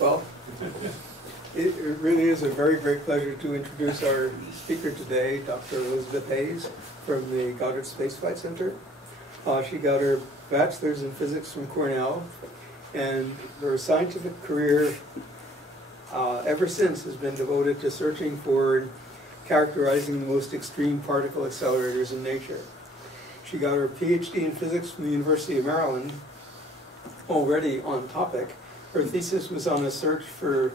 Well, it really is a very great pleasure to introduce our speaker today, Dr. Elizabeth Hayes from the Goddard Space Flight Center. She got her bachelor's in physics from Cornell, and her scientific career ever since has been devoted to searching for characterizing the most extreme particle accelerators in nature. She got her PhD in physics from the University of Maryland. Already on topic, her thesis was on a search for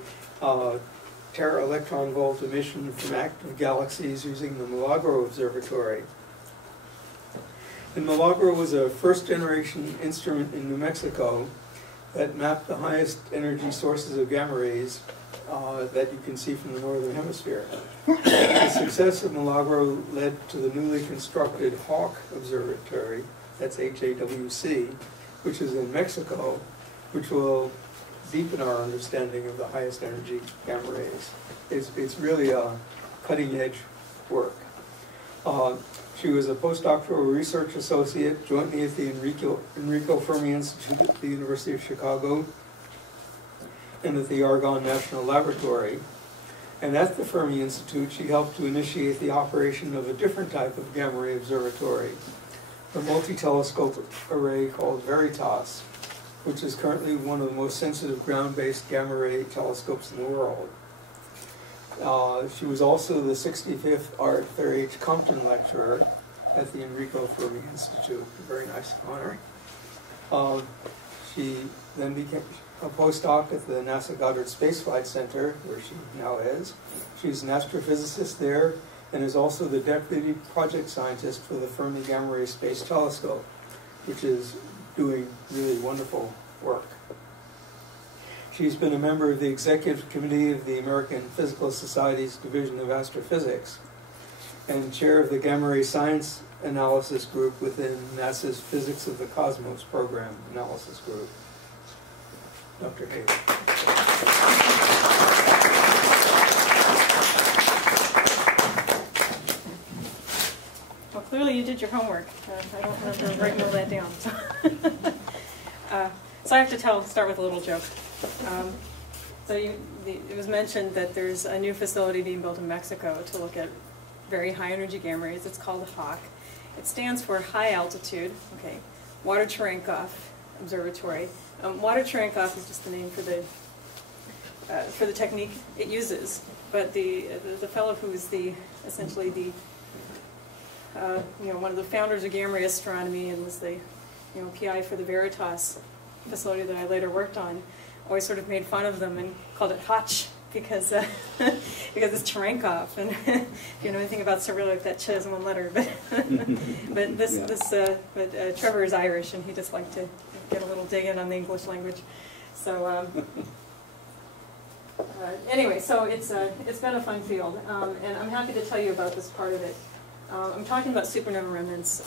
tera-electron volt emission from active galaxies using the Milagro Observatory. And Milagro was a first-generation instrument in New Mexico that mapped the highest energy sources of gamma rays that you can see from the northern hemisphere. The success of Milagro led to the newly constructed Hawk Observatory, that's HAWC, which is in Mexico, which will deepen our understanding of the highest energy gamma rays. It's really cutting-edge work. She was a postdoctoral research associate jointly at the Enrico Fermi Institute at the University of Chicago and at the Argonne National Laboratory. And at the Fermi Institute, she helped to initiate the operation of a different type of gamma ray observatory, a multi-telescope array called Veritas, which is currently one of the most sensitive ground-based gamma ray telescopes in the world. She was also the 65th Arthur H. Compton Lecturer at the Enrico Fermi Institute, a very nice honor. She then became a postdoc at the NASA Goddard Space Flight Center, where she now is. She's an astrophysicist there and is also the deputy project scientist for the Fermi Gamma Ray Space Telescope, which is doing really wonderful work. She's been a member of the executive committee of the American Physical Society's Division of Astrophysics and chair of the Gamma Ray Science Analysis Group within NASA's Physics of the Cosmos Program Analysis Group. Dr. Hayes. Well, clearly you did your homework. I don't remember writing all that down. So I have to start with a little joke. It was mentioned that there's a new facility being built in Mexico to look at very high energy gamma rays. It's called HAWK. It stands for High Altitude, okay, Water Cherenkov Observatory. Water Cherenkov is just the name for the technique it uses. But the fellow who is essentially the one of the founders of gamma ray astronomy and was the PI for the Veritas facility that I later worked on, always sort of made fun of them and called it Hotch because because it's Cherenkov, and if you know anything about Cyrillic, that ch is one letter. But but Trevor is Irish, and he just liked to get a little dig in on the English language. So anyway, so it's been a fun field, and I'm happy to tell you about this part of it. I'm talking about supernova remnants.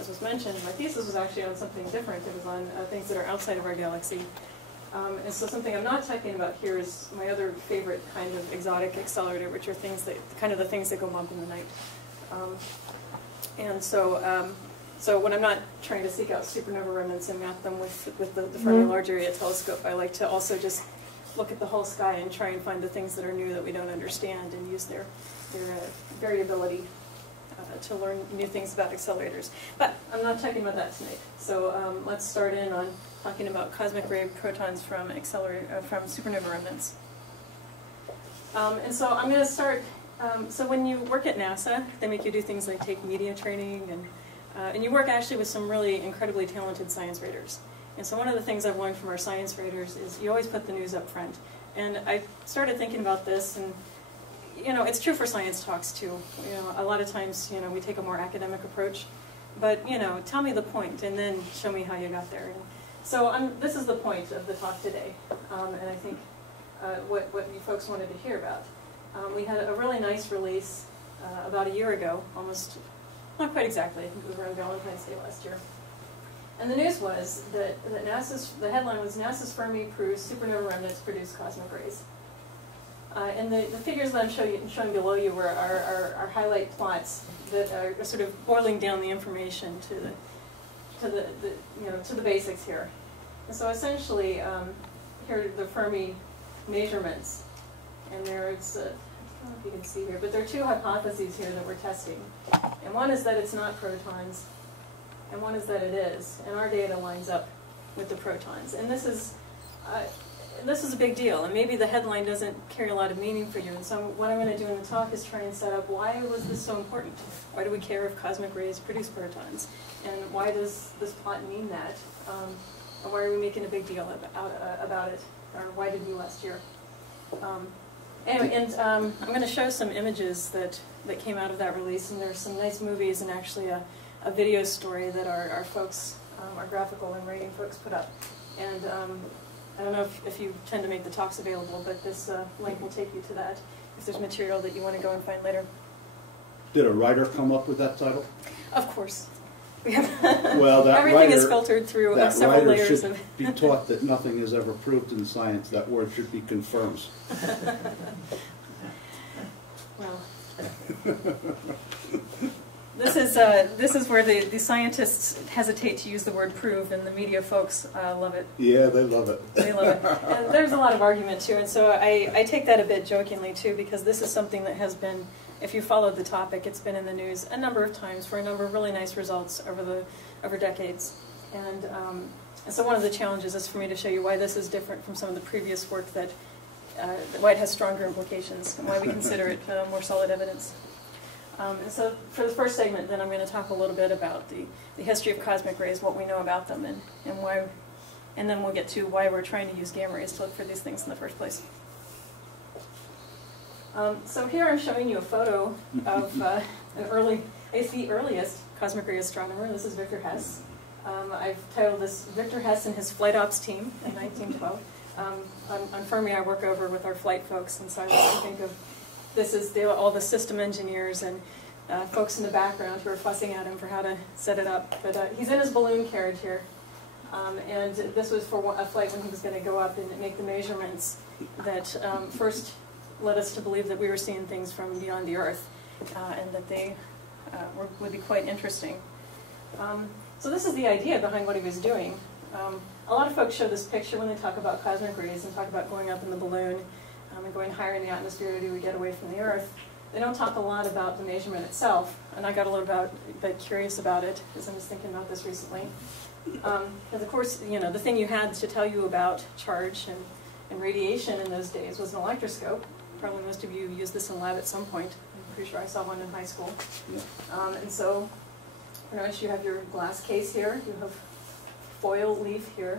As was mentioned, my thesis was actually on something different. It was on things that are outside of our galaxy. And so something I'm not talking about here is my other favorite kind of exotic accelerator, which are things that, kind of the things that go bump in the night. So when I'm not trying to seek out supernova remnants and map them with the Fermi Large Area Telescope, I like to also just look at the whole sky and try and find the things that are new that we don't understand and use their variability to learn new things about accelerators. But I'm not talking about that tonight. So let's start in on talking about cosmic ray protons from supernova remnants. And so I'm going to start. So when you work at NASA, they make you do things like take media training, and you work actually with some really incredibly talented science raters. And so one of the things I've learned from our science raters is you always put the news up front. And I started thinking about this, and it's true for science talks too. A lot of times, we take a more academic approach, but tell me the point, and then show me how you got there. And so this is the point of the talk today, and I think what you folks wanted to hear about. We had a really nice release about a year ago, almost, not quite exactly. I think it was around Valentine's Day last year. And the news was that the headline was NASA's Fermi proves supernova remnants produce cosmic rays. And the figures that I'm showing below you are highlight plots that are sort of boiling down the information to the basics here. And so essentially, here the Fermi measurements. And there's, I don't know if you can see here, but there are two hypotheses here that we're testing. And one is that it's not protons, and one is that it is. And our data lines up with the protons. And this is a big deal, and maybe the headline doesn't carry a lot of meaning for you. And so what I'm going to do in the talk is try and set up why was this so important? Why do we care if cosmic rays produce protons? And why does this plot mean that? And why are we making a big deal about it? Or why did we last year? Anyway, and I'm going to show some images that came out of that release, and there's some nice movies and actually a video story that our folks, our graphical and writing folks put up. And I don't know if you tend to make the talks available, but this link will take you to that if there's material that you want to go and find later. Did a writer come up with that title? Of course. We have well, that everything writer, is filtered through that several layers should be taught that nothing is ever proved in science. That word should be confirms. Well, this is where the scientists hesitate to use the word prove, and the media folks love it. Yeah, they love it. They love it. And there's a lot of argument too, and so I take that a bit jokingly too, because this is something that has been, if you followed the topic, it's been in the news a number of times for a number of really nice results over decades. And so one of the challenges is for me to show you why this is different from some of the previous work why it has stronger implications, and why we consider it more solid evidence. And so for the first segment, then I'm going to talk a little bit about the history of cosmic rays, what we know about them, and why, and then we'll get to why we're trying to use gamma rays to look for these things in the first place. So here I'm showing you a photo of the earliest cosmic ray astronomer. This is Victor Hess. I've titled this Victor Hess and his flight ops team in 1912. On Fermi I work over with our flight folks, and so I like to think of this as all the system engineers and folks in the background who are fussing at him for how to set it up. But he's in his balloon carriage here. And this was for a flight when he was going to go up and make the measurements that first led us to believe that we were seeing things from beyond the Earth, and that they would be quite interesting. So this is the idea behind what he was doing. A lot of folks show this picture when they talk about cosmic rays and talk about going up in the balloon and going higher in the atmosphere to get away from the Earth. They don't talk a lot about the measurement itself, and I got a little bit curious about it as I was thinking about this recently. Because of course, you know, the thing you had to tell you about charge and radiation in those days was an electroscope. Probably most of you used this in lab at some point. I'm pretty sure I saw one in high school. Yeah. And so, notice you have your glass case here. You have foil leaf here.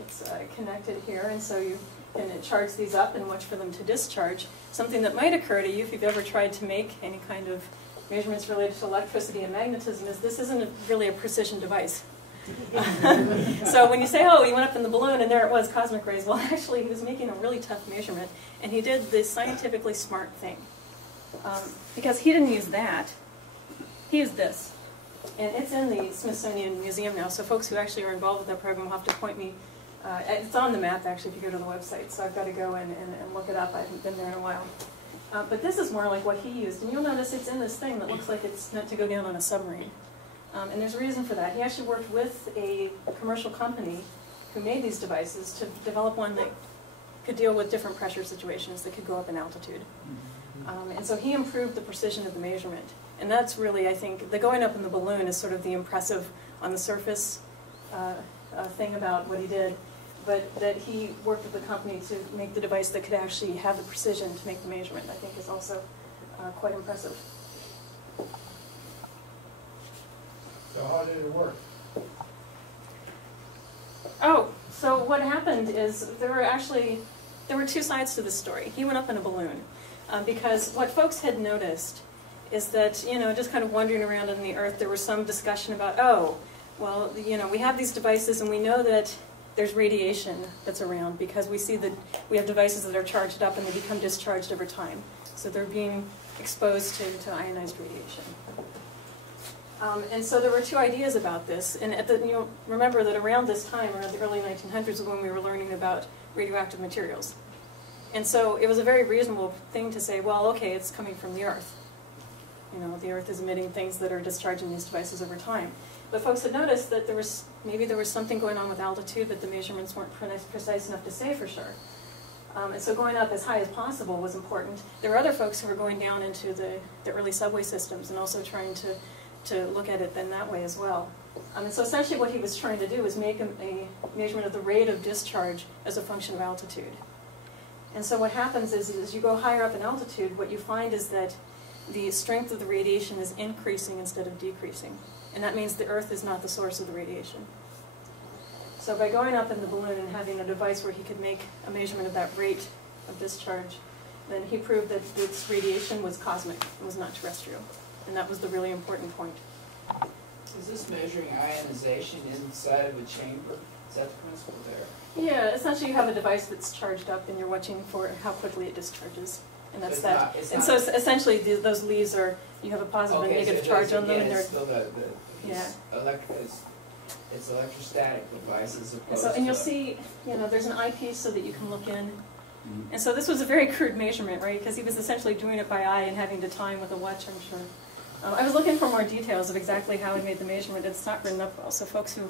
It's connected here, and so you can charge these up and watch for them to discharge. Something that might occur to you if you've ever tried to make any kind of measurements related to electricity and magnetism is this isn't really a precision device. So when you say, oh, he went up in the balloon and there it was, cosmic rays, well actually he was making a really tough measurement, and he did this scientifically smart thing. Because he didn't use that, he used this. And it's in the Smithsonian Museum now, so folks who actually are involved with that program will have to point me. It's on the map actually if you go to the website, so I've got to go and look it up. I haven't been there in a while. But this is more like what he used, and you'll notice it's in this thing that looks like it's meant to go down on a submarine. And there's a reason for that. He actually worked with a commercial company who made these devices to develop one that could deal with different pressure situations that could go up in altitude. And so he improved the precision of the measurement. And that's really, I think, the going up in the balloon is sort of the impressive on the surface thing about what he did. But that he worked with the company to make the device that could actually have the precision to make the measurement, I think is also quite impressive. So how did it work? Oh, so what happened is there were two sides to this story. He went up in a balloon because what folks had noticed is that, you know, just kind of wandering around on the Earth, there was some discussion about, oh, well, you know, we have these devices and we know that there's radiation that's around because we see that we have devices that are charged up and they become discharged over time. So they're being exposed to ionized radiation. And so there were two ideas about this. And remember that around this time, around the early 1900s, was when we were learning about radioactive materials. And so it was a very reasonable thing to say, well, okay, it's coming from the Earth. You know, the Earth is emitting things that are discharging these devices over time. But folks had noticed that maybe there was something going on with altitude, but the measurements weren't precise enough to say for sure. And so going up as high as possible was important. There were other folks who were going down into the early subway systems and also trying to look at it then that way as well. And so essentially what he was trying to do was make a measurement of the rate of discharge as a function of altitude. And so what happens is as you go higher up in altitude, what you find is that the strength of the radiation is increasing instead of decreasing. And that means the Earth is not the source of the radiation. So by going up in the balloon and having a device where he could make a measurement of that rate of discharge, then he proved that its radiation was cosmic and was not terrestrial. And that was the really important point. Is this measuring ionization inside of a chamber? Is that the principle there? Yeah, essentially you have a device that's charged up and you're watching for how quickly it discharges. And that's that. So essentially those leaves are, you have a positive and negative charge on them. And they're, it's still it's electrostatic device as opposed to... And you'll see, there's an eyepiece so that you can look in. And so this was a very crude measurement, right? Because he was essentially doing it by eye and having to time with a watch, I'm sure. I was looking for more details of exactly how he made the measurement. It's not written up well, so folks who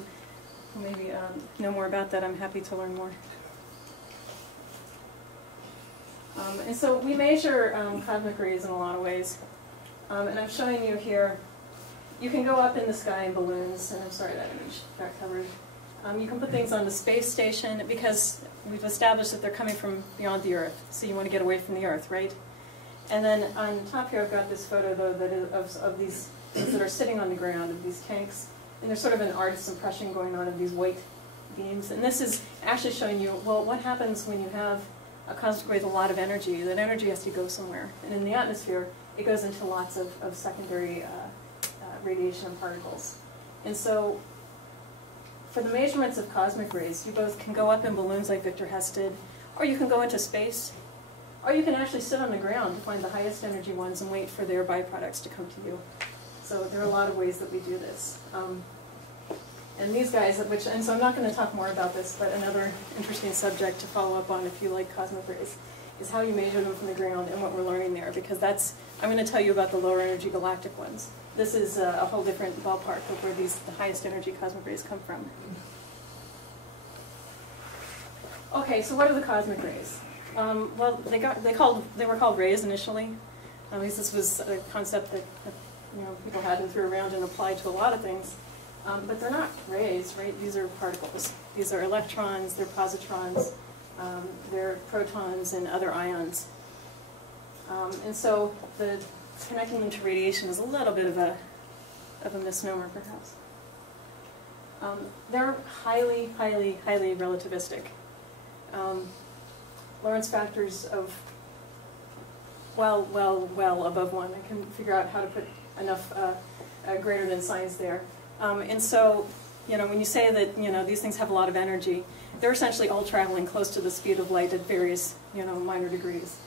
maybe know more about that, I'm happy to learn more. And so we measure cosmic rays in a lot of ways. And I'm showing you here, you can go up in the sky in balloons, and I'm sorry that image got covered. You can put things on the space station because we've established that they're coming from beyond the Earth, so you want to get away from the Earth, right? And then on top here I've got this photo though that is of these things that are sitting on the ground, of these tanks, and there's sort of an artist's impression going on of these white beams. And this is actually showing you, well, what happens when you have a cosmic ray with a lot of energy? That energy has to go somewhere. And in the atmosphere, it goes into lots of secondary radiation and particles. And so for the measurements of cosmic rays, you both can go up in balloons like Victor Hess did, or you can go into space, or you can actually sit on the ground to find the highest energy ones and wait for their byproducts to come to you. So there are a lot of ways that we do this. And these guys, and so I'm not going to talk more about this, but another interesting subject to follow up on if you like cosmic rays is how you measure them from the ground and what we're learning there, because I'm going to tell you about the lower energy galactic ones. This is a whole different ballpark of where the highest energy cosmic rays come from. Okay, so what are the cosmic rays? Well, they were called rays initially. At least this was a concept that people had and threw around and applied to a lot of things. But they're not rays, right? These are particles. These are electrons, they're positrons, they're protons and other ions. And so connecting them to radiation is a little bit of a misnomer, perhaps. They're highly, highly, highly relativistic. Lorentz factors of well above 1. I can figure out how to put enough greater than signs there. And so, when you say that, these things have a lot of energy, they're essentially all traveling close to the speed of light at various, minor degrees.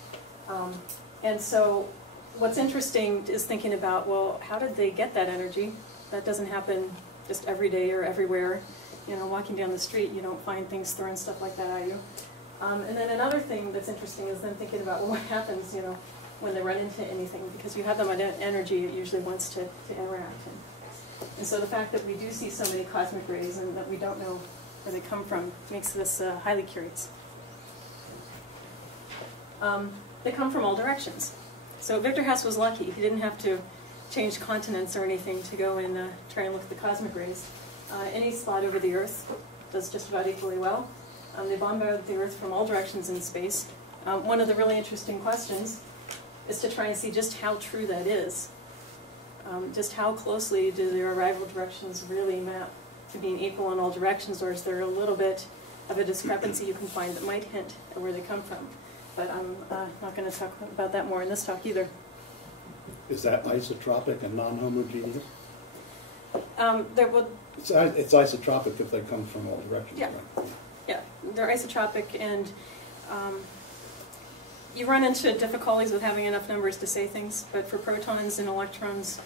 And so what's interesting is thinking about, well, how did they get that energy? That doesn't happen just every day or everywhere. Walking down the street, you don't find things throwing stuff like that at you. And then another thing that's interesting is then thinking about, well, what happens, when they run into anything? Because you have them on energy, it usually wants to interact. And so the fact that we do see so many cosmic rays and that we don't know where they come from makes this highly curious. They come from all directions. So Victor Hess was lucky. He didn't have to change continents or anything to go and try and look at the cosmic rays. Any spot over the Earth does just about equally well. They bombard the Earth from all directions in space. One of the really interesting questions is to try and see just how true that is. Just how closely do their arrival directions really map to being equal in all directions, or is there a little bit of a discrepancy you can find that might hint at where they come from? But I'm not going to talk about that more in this talk either. Is that isotropic and non-homogeneous? It's isotropic if they come from all directions, yeah. Right? Yeah, they're isotropic, and you run into difficulties with having enough numbers to say things, but for protons and electrons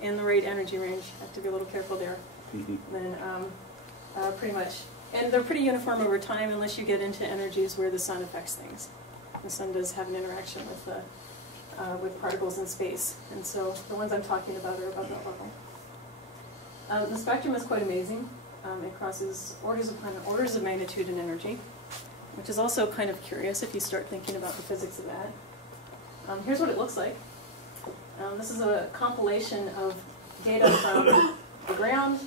in the right energy range, you have to be a little careful there. Mm-hmm. Then pretty much, and they're pretty uniform over time unless you get into energies where the sun affects things. The sun does have an interaction with particles in space, and so the ones I'm talking about are above that level. The spectrum is quite amazing. It crosses orders of magnitude in energy, which is also kind of curious if you start thinking about the physics of that. Here's what it looks like. This is a compilation of data from the ground,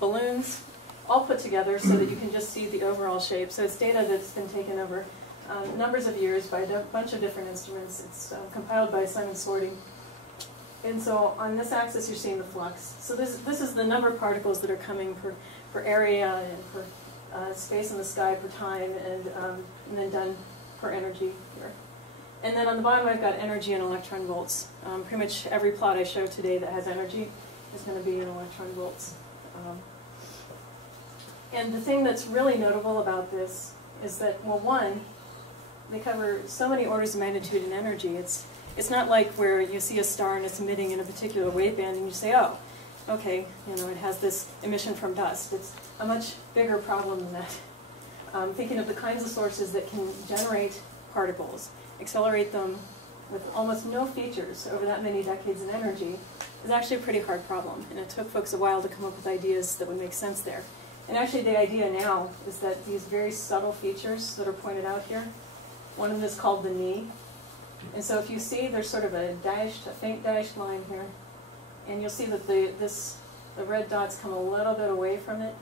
balloons, all put together so that you can just see the overall shape. So it's data that's been taken over numbers of years by a bunch of different instruments. It's compiled by Simon Sorting. And so on this axis, you're seeing the flux. So this is the number of particles that are coming per area and per space in the sky per time, and then done per energy here. And then on the bottom, I've got energy in electron volts. Pretty much every plot I show today that has energy is going to be in electron volts. And the thing that's really notable about this is that, well, one, they cover so many orders of magnitude in energy. It's not like where you see a star and it's emitting in a particular waveband and you say, oh, okay, it has this emission from dust. It's a much bigger problem than that. Thinking of the kinds of sources that can generate particles, accelerate them with almost no features over that many decades in energy is actually a pretty hard problem. And it took folks a while to come up with ideas that would make sense there. And actually the idea now is that these very subtle features that are pointed out here, one of them is called the knee. And so if you see, there's sort of a faint dashed line here, and you'll see that the red dots come a little bit away from it,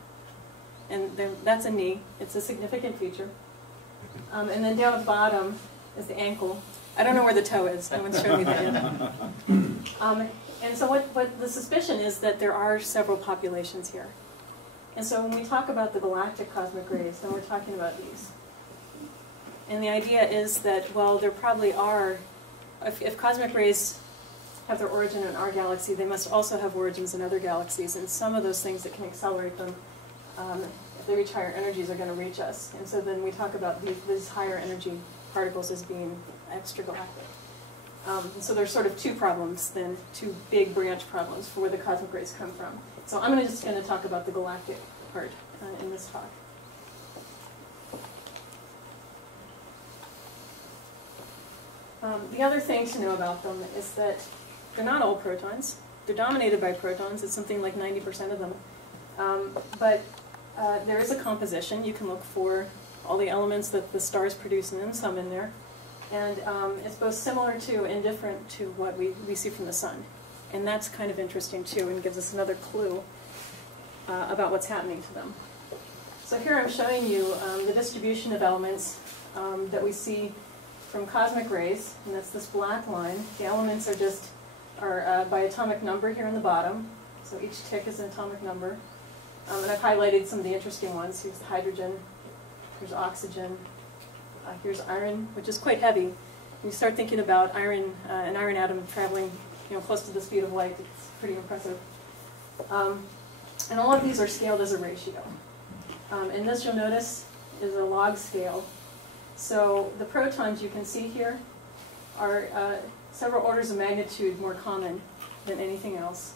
and that's a knee. It's a significant feature. And then down at the bottom is the ankle. I don't know where the toe is. No one's shown me that yet. And so what the suspicion is that there are several populations here. And so when we talk about the galactic cosmic rays, then we're talking about these. And the idea is that, well, there probably are, if cosmic rays have their origin in our galaxy, they must also have origins in other galaxies, and some of those things that can accelerate them, if they reach higher energies, are going to reach us. And so then we talk about these higher energy particles as being extragalactic. And so there's sort of two problems then, two big branch problems for where the cosmic rays come from. So I'm just going to talk about the galactic part in this talk. The other thing to know about them is that they're not all protons. They're dominated by protons. It's something like 90% of them. But there is a composition. You can look for all the elements that the stars produce and then some in there. And it's both similar to and different to what we see from the sun. And that's kind of interesting too, and gives us another clue about what's happening to them. So here I'm showing you the distribution of elements that we see from cosmic rays, and that's this black line. The elements are by atomic number here in the bottom. So each tick is an atomic number. And I've highlighted some of the interesting ones. Here's hydrogen, here's oxygen, here's iron, which is quite heavy. When you start thinking about iron, an iron atom traveling close to the speed of light, it's pretty impressive. And all of these are scaled as a ratio. And this, you'll notice, is a log scale. So the protons you can see here are several orders of magnitude more common than anything else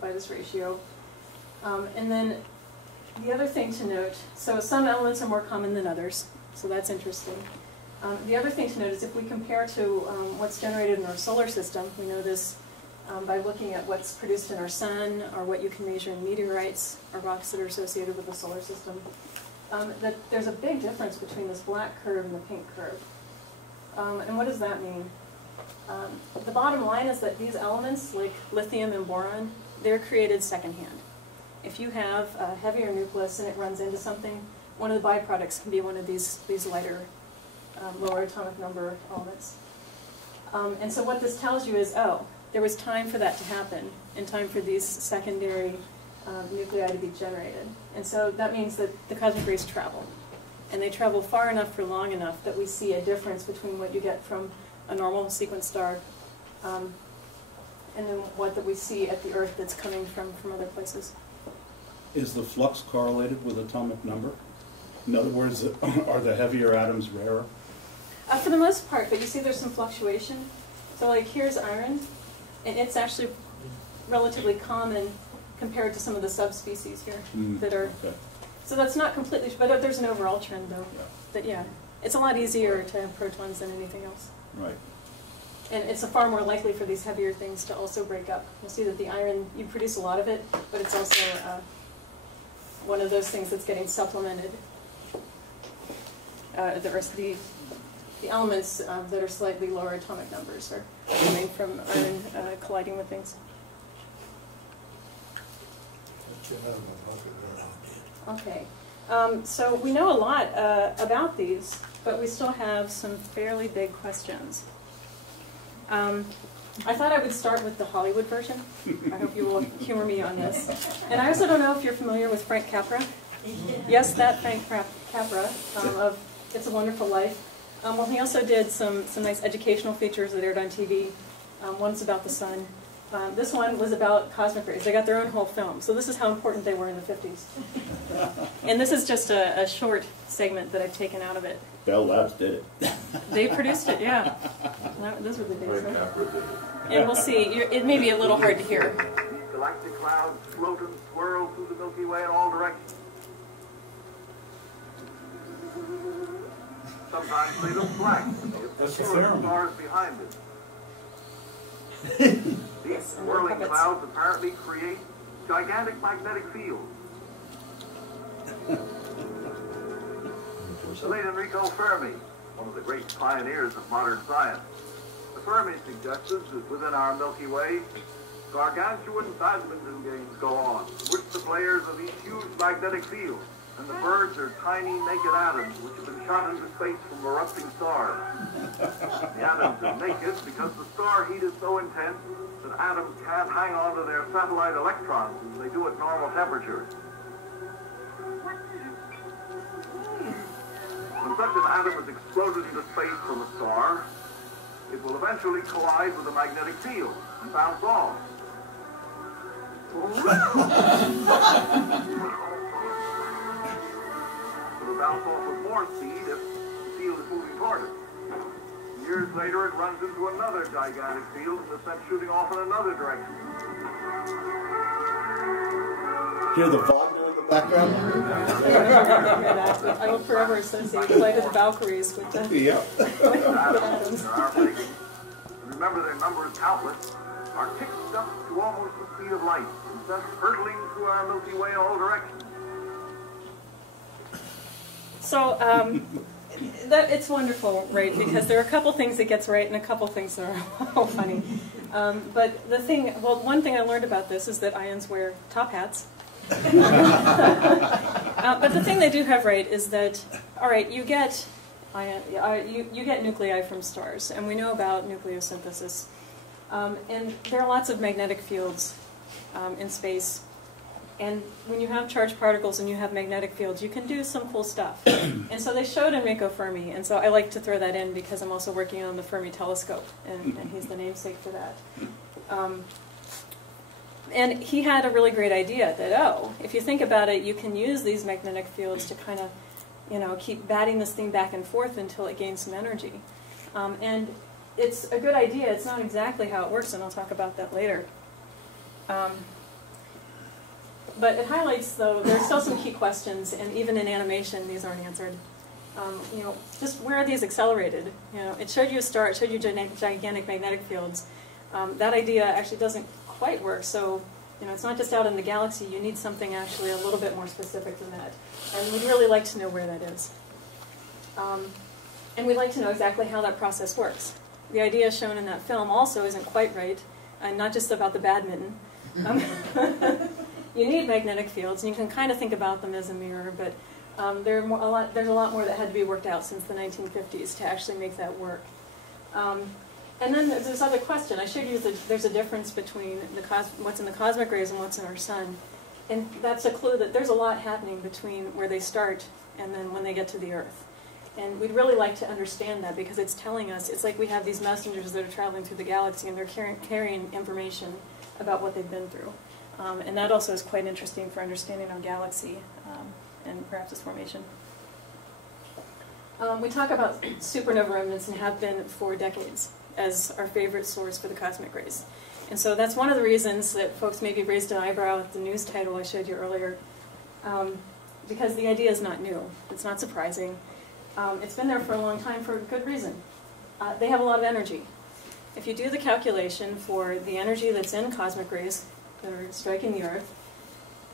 by this ratio. And then the other thing to note, so some elements are more common than others, so that's interesting. The other thing to note is if we compare to what's generated in our solar system, we know this by looking at what's produced in our sun, or what you can measure in meteorites, or rocks that are associated with the solar system, that there's a big difference between this black curve and the pink curve. And what does that mean? The bottom line is that these elements, like lithium and boron, they're created secondhand. If you have a heavier nucleus and it runs into something, one of the byproducts can be one of these lighter, lower atomic number elements. And so what this tells you is, oh, there was time for that to happen, and time for these secondary nuclei to be generated. And so that means that the cosmic rays travel. And they travel far enough for long enough that we see a difference between what you get from a normal sequence star and then what that we see at the Earth that's coming from other places. Is the flux correlated with atomic number? In other words, are the heavier atoms rarer? For the most part, but you see there's some fluctuation. So like here's iron, and it's actually relatively common compared to some of the subspecies here that are. Okay. So that's not completely, but there's an overall trend though. Yeah. That it's a lot easier to have protons than anything else. Right. And it's far more likely for these heavier things to also break up. You'll see that the iron, you produce a lot of it, but it's also one of those things that's getting supplemented. The elements that are slightly lower atomic numbers are coming from iron colliding with things. Okay, so we know a lot about these, but we still have some fairly big questions. I thought I would start with the Hollywood version. I hope you will humor me on this. And I also don't know if you're familiar with Frank Capra. Yes, that Frank Capra of It's a Wonderful Life. Well, he also did some nice educational features that aired on TV. One's about the sun. This one was about cosmic rays. They got their own whole film. So this is how important they were in the 50s. And this is just a short segment that I've taken out of it. Bell Labs did it. They produced it, yeah. Those were the days. And we'll see. It may be a little hard to hear. Galactic clouds float and swirl through the Milky Way in all directions. Sometimes they look black. That's the stars behind it. These swirling clouds apparently create gigantic magnetic fields. The late Enrico Fermi, one of the great pioneers of modern science. The Fermi suggested that within our Milky Way, gargantuan badminton games go on, in which the players are these huge magnetic fields, and the birds are tiny naked atoms which have been shot into space from erupting stars. The atoms are naked because the star heat is so intense that atoms can't hang on to their satellite electrons as they do at normal temperatures. When such an atom is exploded into space from a star, it will eventually collide with a magnetic field and bounce off. It will bounce off with more speed if the field is moving toward it. Years later, it runs into another gigantic field and is sent shooting off in another direction. Hear the Wagner in the background? I will forever associate the Flight of the Valkyries with the atoms. Remember, their number is countless, are ticked up to almost the speed of light, and sent hurtling through our Milky Way in all directions. So, it's wonderful, right? Because there are a couple things it gets right and a couple things that are funny. But one thing I learned about this is that ions wear top hats. But the thing they do have right is that, all right, you get nuclei from stars, and we know about nucleosynthesis. And there are lots of magnetic fields in space. And when you have charged particles and you have magnetic fields, you can do some cool stuff. And so they showed Enrico Fermi, and so I like to throw that in because I'm also working on the Fermi telescope, and he's the namesake for that. And he had a really great idea that, if you think about it, you can use these magnetic fields to kind of, keep batting this thing back and forth until it gains some energy. And it's a good idea. It's not exactly how it works, and I'll talk about that later. But it highlights, though, there's still some key questions, and even in animation, these aren't answered. Just where are these accelerated? It showed you a star, it showed you gigantic magnetic fields. That idea actually doesn't quite work, so it's not just out in the galaxy. You need something actually a little bit more specific than that. And we'd really like to know where that is. And we'd like to know exactly how that process works. The idea shown in that film also isn't quite right, and not just about the badminton. You need magnetic fields, and you can kind of think about them as a mirror, but there's a lot more that had to be worked out since the 1950s to actually make that work. And then there's this other question. I showed you that there's a difference between what's in the cosmic rays and what's in our sun. And that's a clue that there's a lot happening between where they start and then when they get to the Earth. And we'd really like to understand that because it's telling us, it's like we have these messengers that are traveling through the galaxy and they're carrying information about what they've been through. And that also is quite interesting for understanding our galaxy and perhaps its formation. We talk about supernova remnants and have been for decades as our favorite source for the cosmic rays. And so that's one of the reasons that folks maybe raised an eyebrow at the news title I showed you earlier, because the idea is not new. It's not surprising. It's been there for a long time for good reason. They have a lot of energy. if you do the calculation for the energy that's in cosmic rays that are striking the Earth,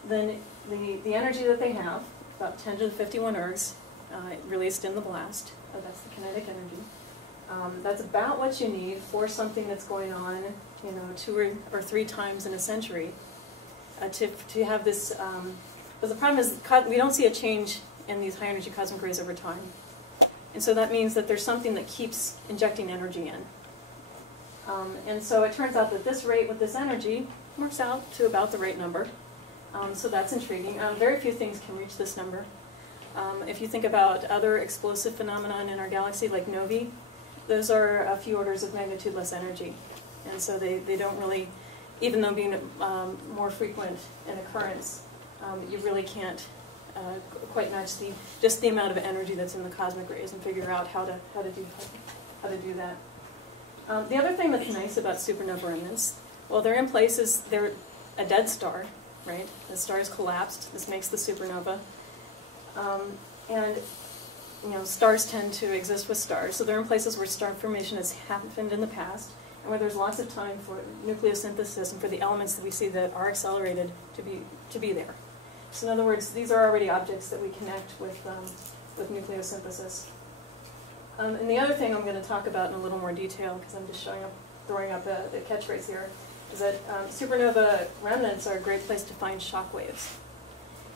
then the energy that they have, about 10 to the 51 ergs, released in the blast, that's the kinetic energy, that's about what you need for something that's going on, 2 or 3 times in a century, to have this. But the problem is we don't see a change in these high energy cosmic rays over time. And so that means that there's something that keeps injecting energy in. And so it turns out that this rate with this energy works out to about the right number. So that's intriguing. Very few things can reach this number. If you think about other explosive phenomenon in our galaxy, like novae, those are a few orders of magnitude less energy. And so they don't really, even though being more frequent in occurrence, you really can't quite match just the amount of energy that's in the cosmic rays and figure out how to do that. The other thing that's nice about supernova remnants, well, they're in places, they're a dead star, right? The star is collapsed. This makes the supernova. And stars tend to exist with stars, so they're in places where star formation has happened in the past, and where there's lots of time for nucleosynthesis and for the elements that we see that are accelerated to be there. So in other words, these are already objects that we connect with nucleosynthesis. And the other thing I'm going to talk about in a little more detail, because I'm just throwing up the catchphrase here, is that supernova remnants are a great place to find shock waves.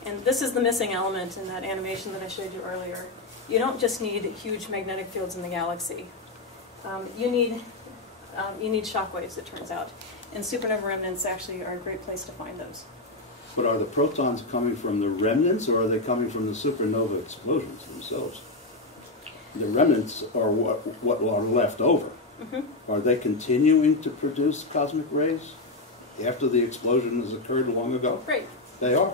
And this is the missing element in that animation that I showed you earlier. You don't just need huge magnetic fields in the galaxy. You need shock waves, it turns out. And supernova remnants actually are a great place to find those. But are the protons coming from the remnants, or are they coming from the supernova explosions themselves? The remnants are what are left over. Mm-hmm. Are they continuing to produce cosmic rays after the explosion has occurred long ago? Right. They are.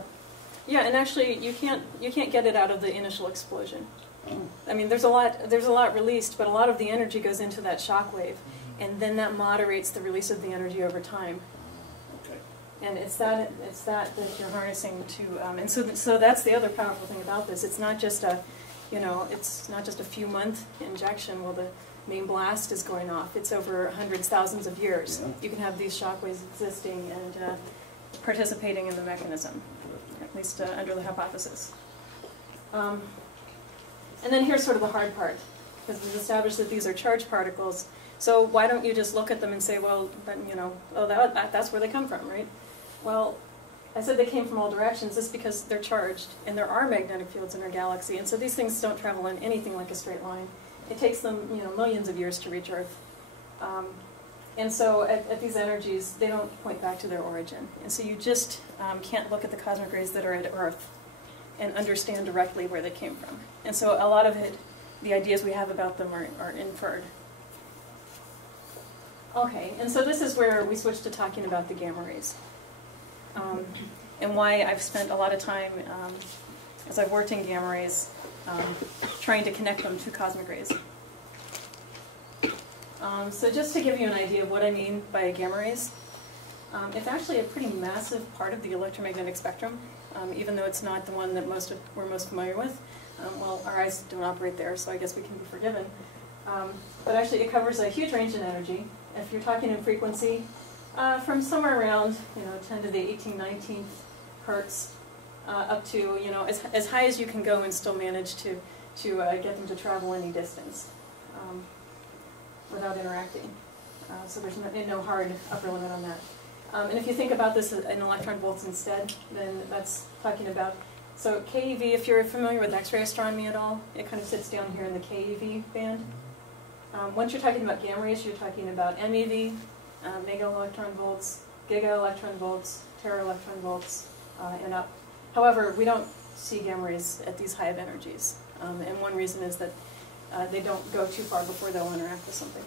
Yeah, and actually, you can't get it out of the initial explosion. Oh. I mean, there's a lot released, but a lot of the energy goes into that shock wave, and then that moderates the release of the energy over time. Okay. And it's that you're harnessing to, and so that's the other powerful thing about this. It's not just a, it's not just a few month injection while the main blast is going off. It's over hundreds, thousands of years. Yeah. You can have these shock waves existing and participating in the mechanism, at least under the hypothesis. And then here's sort of the hard part, because we've established that these are charged particles. So why don't you just look at them and say, well, then, that's where they come from, right? Well, I said they came from all directions. This is because they're charged, and there are magnetic fields in our galaxy, and so these things don't travel in anything like a straight line. It takes them, millions of years to reach Earth. And so at these energies, they don't point back to their origin. And so you just can't look at the cosmic rays that are at Earth and understand directly where they came from. And so a lot of the ideas we have about them are inferred. Okay, and so this is where we switch to talking about the gamma rays. And why I've spent a lot of time, as I've worked in gamma rays, trying to connect them to cosmic rays. So just to give you an idea of what I mean by gamma rays, it's actually a pretty massive part of the electromagnetic spectrum, even though it's not the one that we're most familiar with. Well, our eyes don't operate there, so I guess we can be forgiven. But actually it covers a huge range in energy. If you're talking in frequency, from somewhere around 10 to the 18-19 hertz up to as high as you can go and still manage to get them to travel any distance without interacting. So there's no hard upper limit on that. And if you think about this in electron volts instead, then that's talking about, so KeV, if you're familiar with X-ray astronomy at all, it kind of sits down here in the KeV band. Once you're talking about gamma rays, you're talking about MeV, mega electron volts, giga electron volts, tera electron volts, and up. However, we don't see gamma rays at these high of energies. And one reason is that they don't go too far before they'll interact with something.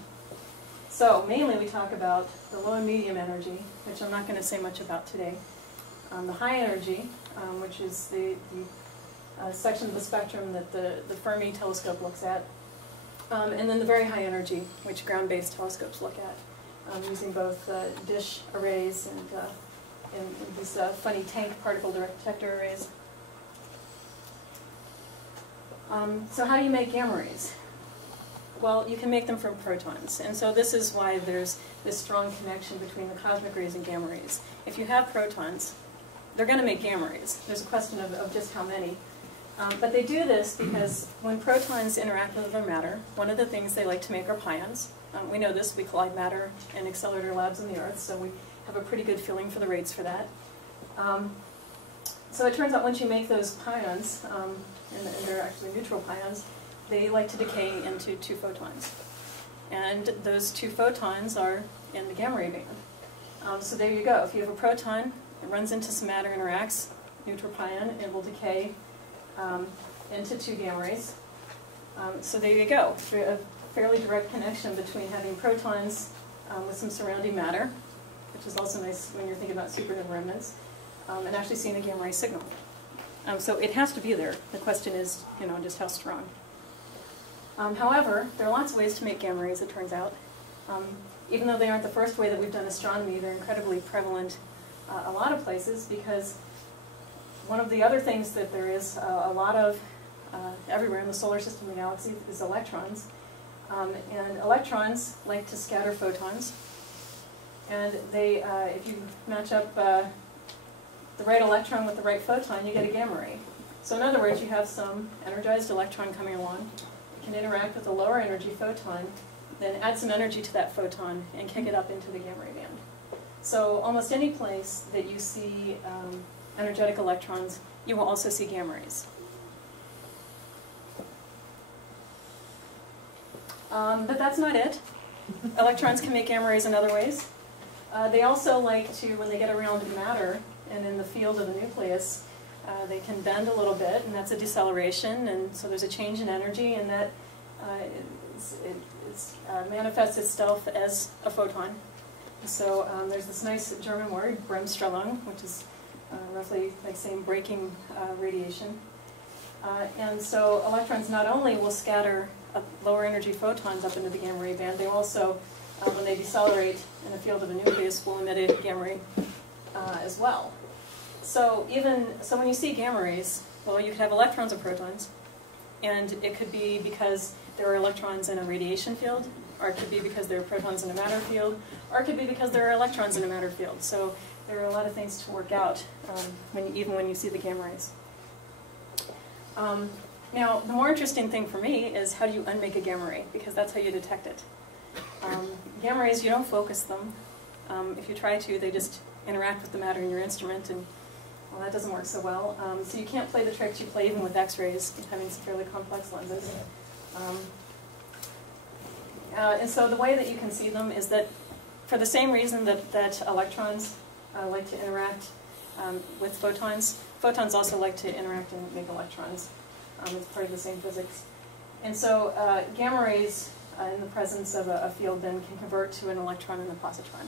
So mainly we talk about the low and medium energy, which I'm not going to say much about today. The high energy, which is the section of the spectrum that the Fermi telescope looks at. And then the very high energy, which ground-based telescopes look at, using both dish arrays and these funny tank particle detector arrays. So how do you make gamma rays? Well, you can make them from protons. And so this is why there's this strong connection between the cosmic rays and gamma rays. If you have protons, they're going to make gamma rays. There's a question of just how many. But they do this because when protons interact with other matter, one of the things they like to make are pions. We know this. We collide matter in accelerator labs on the Earth, so we have a pretty good feeling for the rates for that. So it turns out once you make those pions, and they're actually neutral pions, they like to decay into 2 photons. And those 2 photons are in the gamma ray band. So there you go. If you have a proton, it runs into some matter, interacts, neutral pion, it will decay into 2 gamma rays. So there you go. A fairly direct connection between having protons with some surrounding matter, which is also nice when you're thinking about supernova remnants, and actually seeing a gamma ray signal. So it has to be there. The question is, just how strong. However, there are lots of ways to make gamma rays, it turns out. Even though they aren't the first way that we've done astronomy, they're incredibly prevalent a lot of places, because one of the other things that there is a lot of everywhere in the solar system and the galaxy is electrons. And electrons like to scatter photons. And they, if you match up the right electron with the right photon, you get a gamma ray. So in other words, you have some energized electron coming along, it can interact with a lower energy photon, then add some energy to that photon and kick it up into the gamma ray band. So almost any place that you see energetic electrons, you will also see gamma rays. But that's not it. Electrons can make gamma rays in other ways. They also like to, when they get around matter and in the field of the nucleus, they can bend a little bit, and that's a deceleration, and so there's a change in energy, and that manifests itself as a photon. So there's this nice German word, Bremsstrahlung, which is roughly like saying breaking radiation. And so electrons not only will scatter lower energy photons up into the gamma ray band, they also, when they decelerate in the field of a nucleus, will emit a gamma ray as well. So when you see gamma rays, well, you could have electrons or protons, and it could be because there are electrons in a radiation field, or it could be because there are protons in a matter field, or it could be because there are electrons in a matter field. So there are a lot of things to work out even when you see the gamma rays. Now, the more interesting thing for me is how do you unmake a gamma ray, because that's how you detect it. Gamma rays, you don't focus them. If you try to, they just interact with the matter in your instrument, and well, that doesn't work so well. So you can't play the tricks you play even with X-rays, having some fairly complex lenses. And so the way that you can see them is that for the same reason that electrons like to interact with photons, photons also like to interact and make electrons. It's part of the same physics. And so gamma rays in the presence of a field then can convert to an electron and a positron.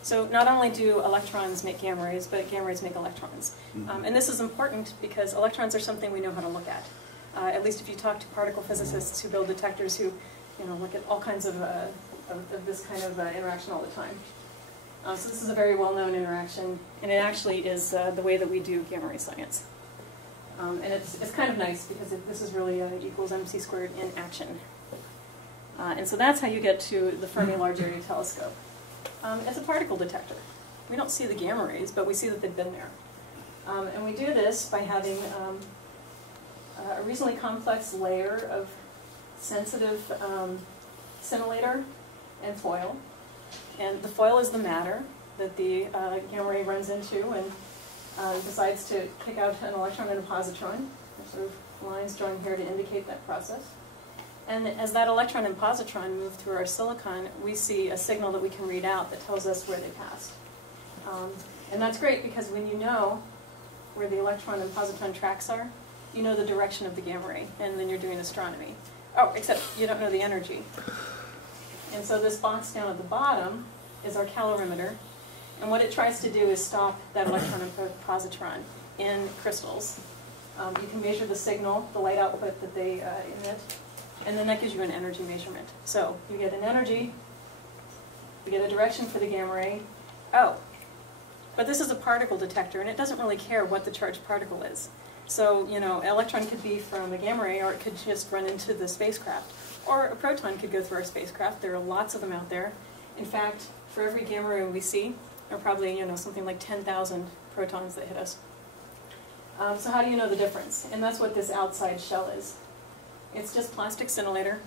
So not only do electrons make gamma rays, but gamma rays make electrons. And this is important because electrons are something we know how to look at least if you talk to particle physicists who build detectors who look at all kinds of this kind of interaction all the time. So this is a very well-known interaction, and it actually is the way that we do gamma ray science. And it's kind of nice because this is really equals mc squared in action. And so that's how you get to the Fermi Large Area Telescope. It's a particle detector. We don't see the gamma rays, but we see that they've been there. And we do this by having a reasonably complex layer of sensitive simulator and foil. And the foil is the matter that the gamma ray runs into and decides to kick out an electron and a positron. There's sort of lines drawn here to indicate that process. And as that electron and positron move through our silicon, we see a signal that we can read out that tells us where they passed. And that's great because when you know where the electron and positron tracks are, you know the direction of the gamma ray, and then you're doing astronomy. Oh, except you don't know the energy. And so this box down at the bottom is our calorimeter, and what it tries to do is stop that electron and positron in crystals. You can measure the signal, the light output that they emit, and then that gives you an energy measurement. So you get an energy, you get a direction for the gamma ray. Oh, but this is a particle detector, and it doesn't really care what the charged particle is. So, an electron could be from a gamma ray, or it could just run into the spacecraft. Or a proton could go through our spacecraft. There are lots of them out there. In fact, for every gamma ray we see, there are probably something like 10,000 protons that hit us. So how do you know the difference? And that's what this outside shell is. It's just plastic scintillator,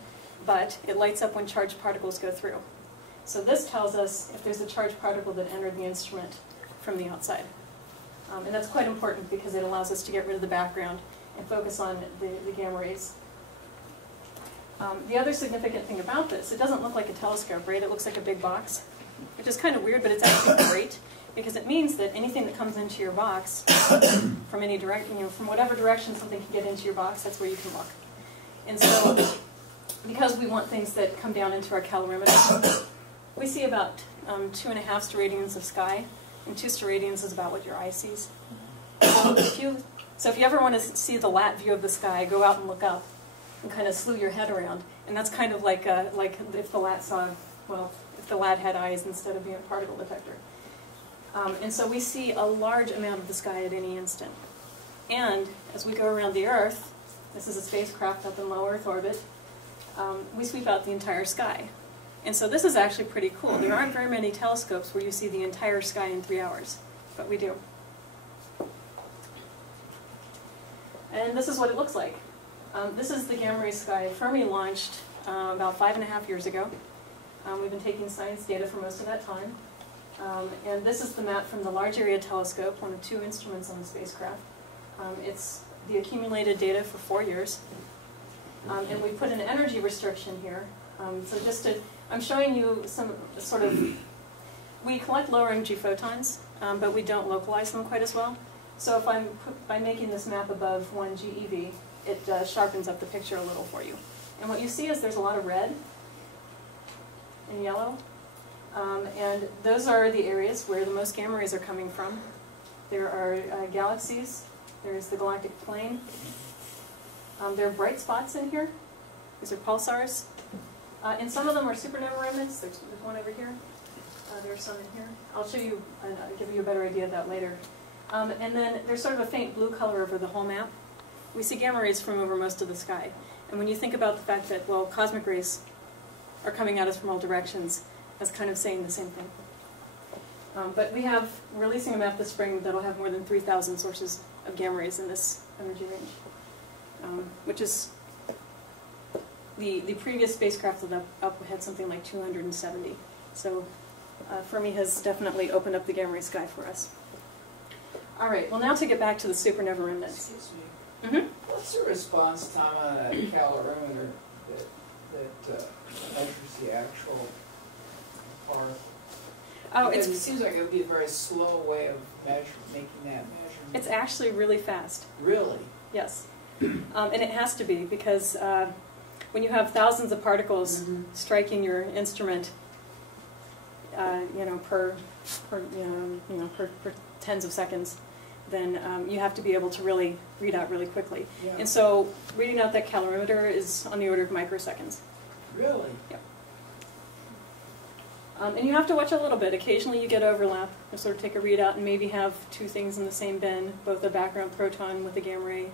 but it lights up when charged particles go through. So this tells us if there's a charged particle that entered the instrument from the outside. And that's quite important because it allows us to get rid of the background and focus on the gamma rays. The other significant thing about this, it doesn't look like a telescope, right? It looks like a big box, which is kind of weird, but it's actually great because it means that anything that comes into your box from any direction, from whatever direction something can get into your box, that's where you can look. And so, because we want things that come down into our calorimeter, we see about 2.5 steradians of sky, and 2 steradians is about what your eye sees. So if you ever want to see the LAT view of the sky, go out and look up and kind of slew your head around. And that's kind of like if the LAT saw, well, if the LAT had eyes instead of being a particle detector. And so we see a large amount of the sky at any instant. And as we go around the Earth, this is a spacecraft up in low Earth orbit, we sweep out the entire sky. And so this is actually pretty cool. There aren't very many telescopes where you see the entire sky in 3 hours, but we do. And this is what it looks like. This is the gamma ray sky Fermi launched about 5.5 years ago. We've been taking science data for most of that time. And this is the map from the Large Area Telescope, one of 2 instruments on the spacecraft. It's the accumulated data for 4 years. And we put an energy restriction here. So just to, I'm showing you some sort of, we collect lower energy photons, but we don't localize them quite as well. So if by making this map above 1 GeV, it sharpens up the picture a little for you. And what you see is there's a lot of red and yellow. And those are the areas where the most gamma rays are coming from. There are galaxies. There's the galactic plane. There are bright spots in here. These are pulsars. And some of them are supernova remnants. There's one over here. There's some in here. I'll show you and give you a better idea of that later. And then there's sort of a faint blue color over the whole map. We see gamma rays from over most of the sky. And when you think about the fact that, well, cosmic rays are coming at us from all directions, that's kind of saying the same thing. But we're releasing a map this spring that'll have more than 3,000 sources of gamma rays in this energy range, which is the previous spacecraft that up had something like 270. So Fermi has definitely opened up the gamma ray sky for us. All right, well now to get back to the supernova remnants. Excuse me. Mm-hmm. What's the response time on a calorimeter that measures the actual part? Oh, Because it seems like it would be a very slow way of making that measurement. it's actually really fast. Really? Yes. And it has to be because when you have thousands of particles striking your instrument, per tens of seconds, then you have to be able to really read out really quickly. Yeah. And so reading out that calorimeter is on the order of microseconds. Really? Yep. And you have to watch a little bit. Occasionally you get overlap. You sort of take a readout and maybe have 2 things in the same bin, both a background proton with a gamma ray.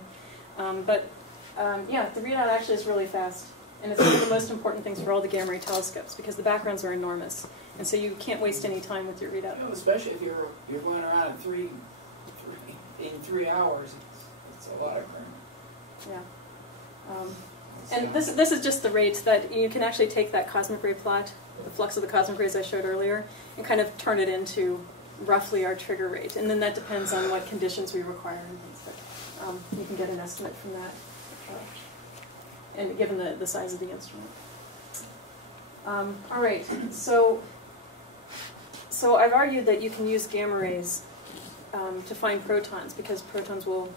Yeah, the readout actually is really fast. And it's one of the most important things for all the gamma ray telescopes because the backgrounds are enormous. And so you can't waste any time with your readout. You know, especially if you're going around in 3 hours, it's a lot of current. Yeah. And this is just the rate that you can actually take that cosmic ray plot, the flux of the cosmic rays I showed earlier, and kind of turn it into roughly our trigger rate. And then that depends on what conditions we require and things. But you can get an estimate from that, and given the size of the instrument. All right, so I've argued that you can use gamma rays to find protons because protons will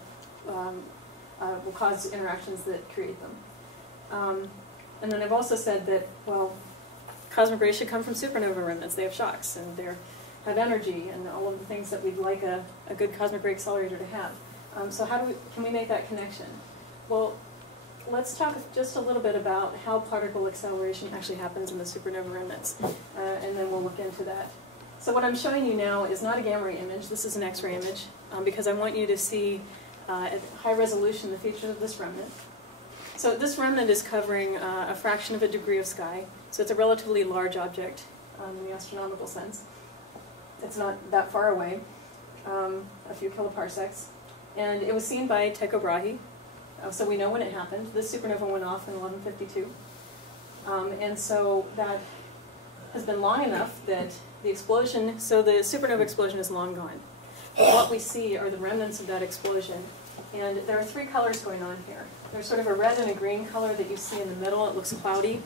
cause interactions that create them. And then I've also said that, well, cosmic rays should come from supernova remnants. They have shocks and they have energy and all of the things that we'd like a good cosmic ray accelerator to have. So can we make that connection? Well, let's talk just a little bit about how particle acceleration actually happens in the supernova remnants, and then we'll look into that. So what I'm showing you now is not a gamma ray image. This is an X-ray image because I want you to see at high resolution the features of this remnant. So this remnant is covering a fraction of a degree of sky, so it's a relatively large object in the astronomical sense. It's not that far away, a few kiloparsecs. And it was seen by Tycho Brahe, so we know when it happened. This supernova went off in 1152. And so that has been long enough that the explosion, so the supernova explosion is long gone. What we see are the remnants of that explosion. And there are three colors going on here. There's sort of a red and a green color that you see in the middle. It looks cloudy.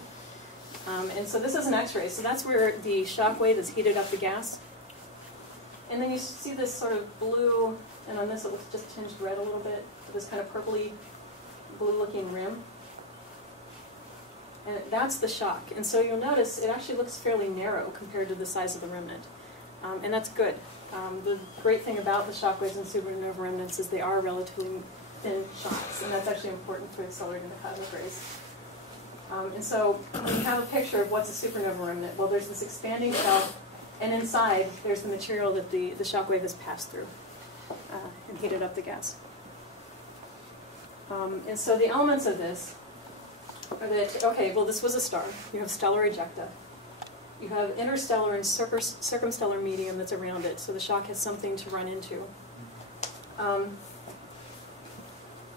And so this is an X-ray. So that's where the shock wave has heated up the gas. And then you see this sort of blue, and on this it looks just tinged red a little bit, this kind of purpley, blue-looking rim. And that's the shock. And so you'll notice it actually looks fairly narrow compared to the size of the remnant. And that's good. The great thing about the shock waves and supernova remnants is they are relatively thin shocks, and that's actually important for accelerating the cosmic rays. And so we have a picture of what's a supernova remnant. Well, there's this expanding shell, and inside there's the material that the shock wave has passed through and heated up the gas. And so the elements of this are that, okay, well, this was a star. You have stellar ejecta. You have interstellar and circumstellar medium that's around it, so the shock has something to run into.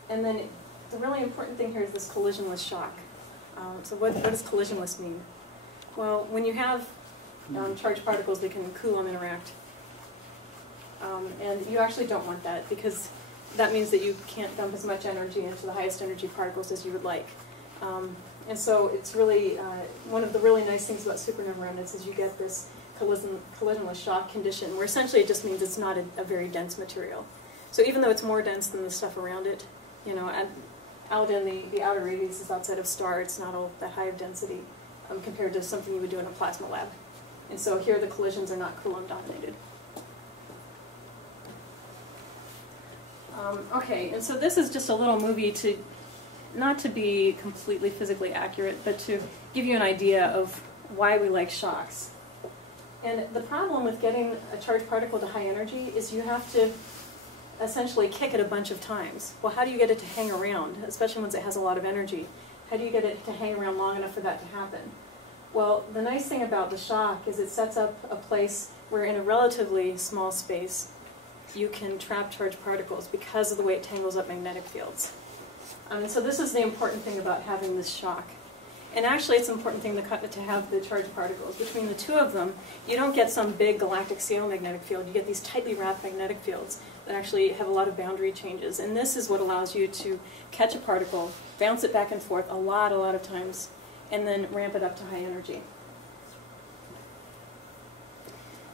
And then the really important thing here is this collisionless shock. So what does collisionless mean? Well, when you have charged particles, they can Coulomb interact. And you actually don't want that, because that means that you can't dump as much energy into the highest energy particles as you would like. And so it's really, one of the really nice things about supernova remnants is you get this collisionless shock condition, where essentially it just means it's not a very dense material. So even though it's more dense than the stuff around it, you know, out in the outer radiuses outside of star, it's not all that high of density compared to something you would do in a plasma lab. And so here the collisions are not Coulomb dominated. Okay, and so this is just a little movie to, not to be completely physically accurate, but to give you an idea of why we like shocks. And the problem with getting a charged particle to high energy is you have to essentially kick it a bunch of times. Well, how do you get it to hang around, especially once it has a lot of energy? How do you get it to hang around long enough for that to happen? Well, the nice thing about the shock is it sets up a place where in a relatively small space you can trap charged particles because of the way it tangles up magnetic fields. And so this is the important thing about having this shock. And actually it's an important thing to have the charged particles. Between the two of them, you don't get some big galactic scale magnetic field. You get these tightly wrapped magnetic fields that actually have a lot of boundary changes. And this is what allows you to catch a particle, bounce it back and forth a lot of times, and then ramp it up to high energy.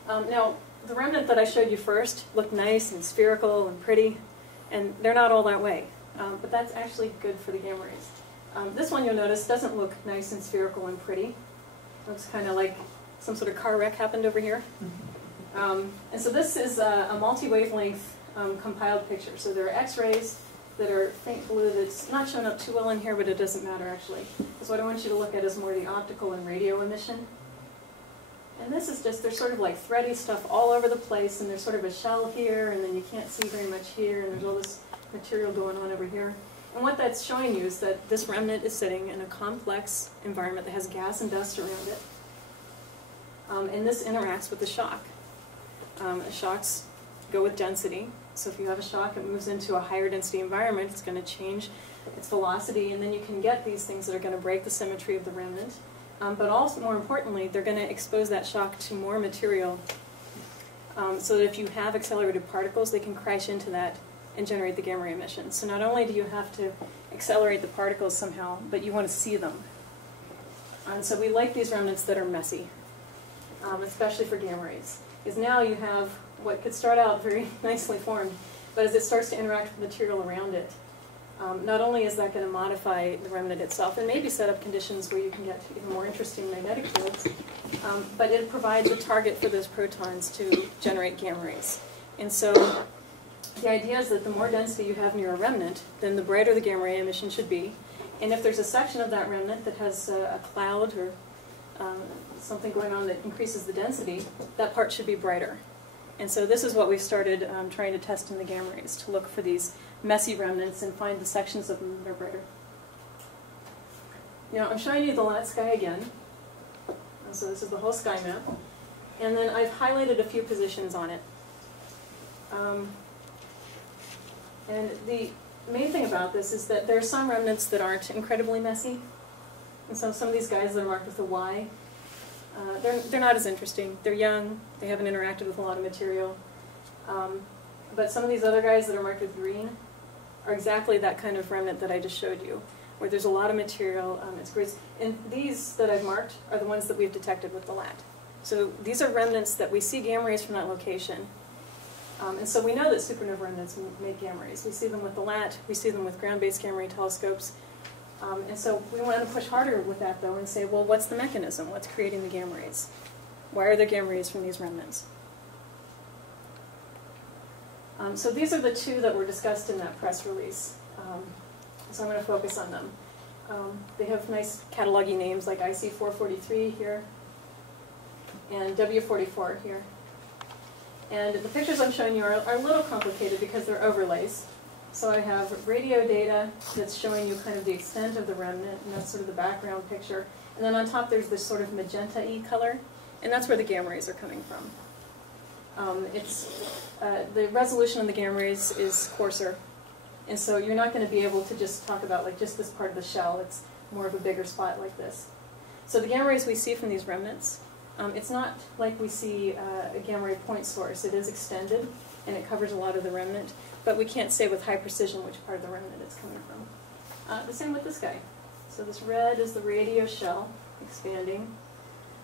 Now, the remnant that I showed you first looked nice and spherical and pretty, and they're not all that way. But that's actually good for the gamma rays. This one, you'll notice, doesn't look nice and spherical and pretty. It looks kind of like some sort of car wreck happened over here. And so this is a multi-wavelength compiled picture. So there are X-rays that are faint blue that's not showing up too well in here, but it doesn't matter actually. Because what I want you to look at is more the optical and radio emission. And this is just, there's sort of like thready stuff all over the place, and there's sort of a shell here, and then you can't see very much here, and there's all this material going on over here. And what that's showing you is that this remnant is sitting in a complex environment that has gas and dust around it. And this interacts with the shock. Shocks go with density. So if you have a shock, it moves into a higher density environment, it's going to change its velocity, and then you can get these things that are going to break the symmetry of the remnant. But also, more importantly, they're going to expose that shock to more material so that if you have accelerated particles, they can crash into that and generate the gamma ray emission. So not only do you have to accelerate the particles somehow, but you want to see them. And so we like these remnants that are messy, especially for gamma rays. Because now you have what could start out very nicely formed, but as it starts to interact with material around it, not only is that going to modify the remnant itself and maybe set up conditions where you can get even more interesting magnetic fields, but it provides a target for those protons to generate gamma rays. And so the idea is that the more density you have near a remnant, then the brighter the gamma ray emission should be. And if there's a section of that remnant that has a cloud or something going on that increases the density, that part should be brighter. And so this is what we started trying to test in the gamma rays, to look for these messy remnants and find the sections of them that are brighter. Now I'm showing you the LAT sky again. So this is the whole sky map. And then I've highlighted a few positions on it. And the main thing about this is that there are some remnants that aren't incredibly messy. And so some of these guys that are marked with a Y, they're not as interesting. They're young, they haven't interacted with a lot of material. But some of these other guys that are marked with green are exactly that kind of remnant that I just showed you, where there's a lot of material, it's great. And these that I've marked are the ones that we've detected with the LAT. So these are remnants that we see gamma rays from that location. And so we know that supernova remnants make gamma rays. We see them with the LAT, we see them with ground-based gamma ray telescopes. And so we want to push harder with that, though, and say, well, what's the mechanism? What's creating the gamma rays? Why are there gamma rays from these remnants? So these are the two that were discussed in that press release. So I'm going to focus on them. They have nice cataloging names like IC443 here and W44 here. And the pictures I'm showing you are a little complicated because they're overlays. So I have radio data that's showing you kind of the extent of the remnant, and that's sort of the background picture. And then on top there's this sort of magenta-y color, and that's where the gamma rays are coming from. The resolution of the gamma rays is coarser, and so you're not going to be able to just talk about like just this part of the shell. It's more of a bigger spot like this. So the gamma rays we see from these remnants, it's not like we see a gamma ray point source. It is extended, and it covers a lot of the remnant, but we can't say with high precision which part of the remnant it's coming from. The same with this guy. So this red is the radio shell expanding,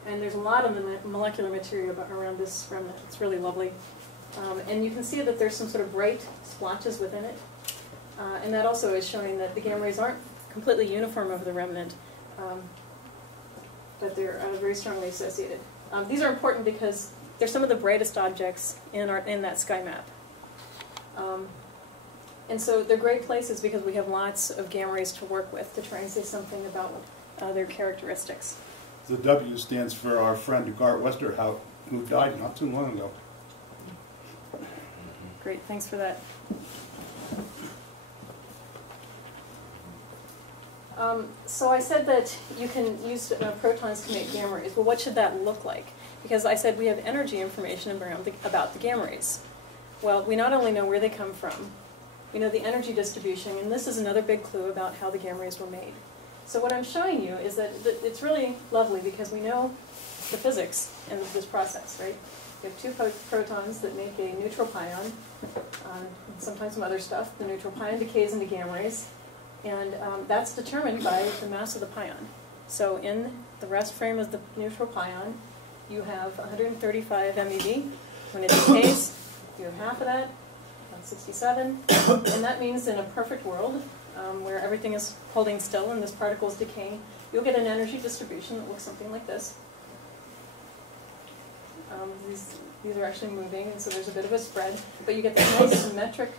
and there's a lot of molecular material around this remnant. It's really lovely. And you can see that there's some sort of bright splotches within it, and that also is showing that the gamma rays aren't completely uniform over the remnant, but they're very strongly associated. These are important because they're some of the brightest objects in that sky map. And so they're great places because we have lots of gamma rays to work with to try and say something about their characteristics. The W stands for our friend Goddard Westerhout, who died not too long ago. Great, thanks for that. So I said that you can use protons to make gamma rays. Well, what should that look like? Because I said we have energy information about the gamma rays. Well, we not only know where they come from, we know the energy distribution, and this is another big clue about how the gamma rays were made. So what I'm showing you is that it's really lovely because we know the physics in this process, right? You have two protons that make a neutral pion, and sometimes some other stuff. The neutral pion decays into gamma rays, and that's determined by the mass of the pion. So in the rest frame of the neutral pion, you have 135 MeV. When it decays, you have half of that, 167. And that means in a perfect world, where everything is holding still and this particle is decaying, you'll get an energy distribution that looks something like this. These are actually moving, and so there's a bit of a spread, but you get this nice symmetric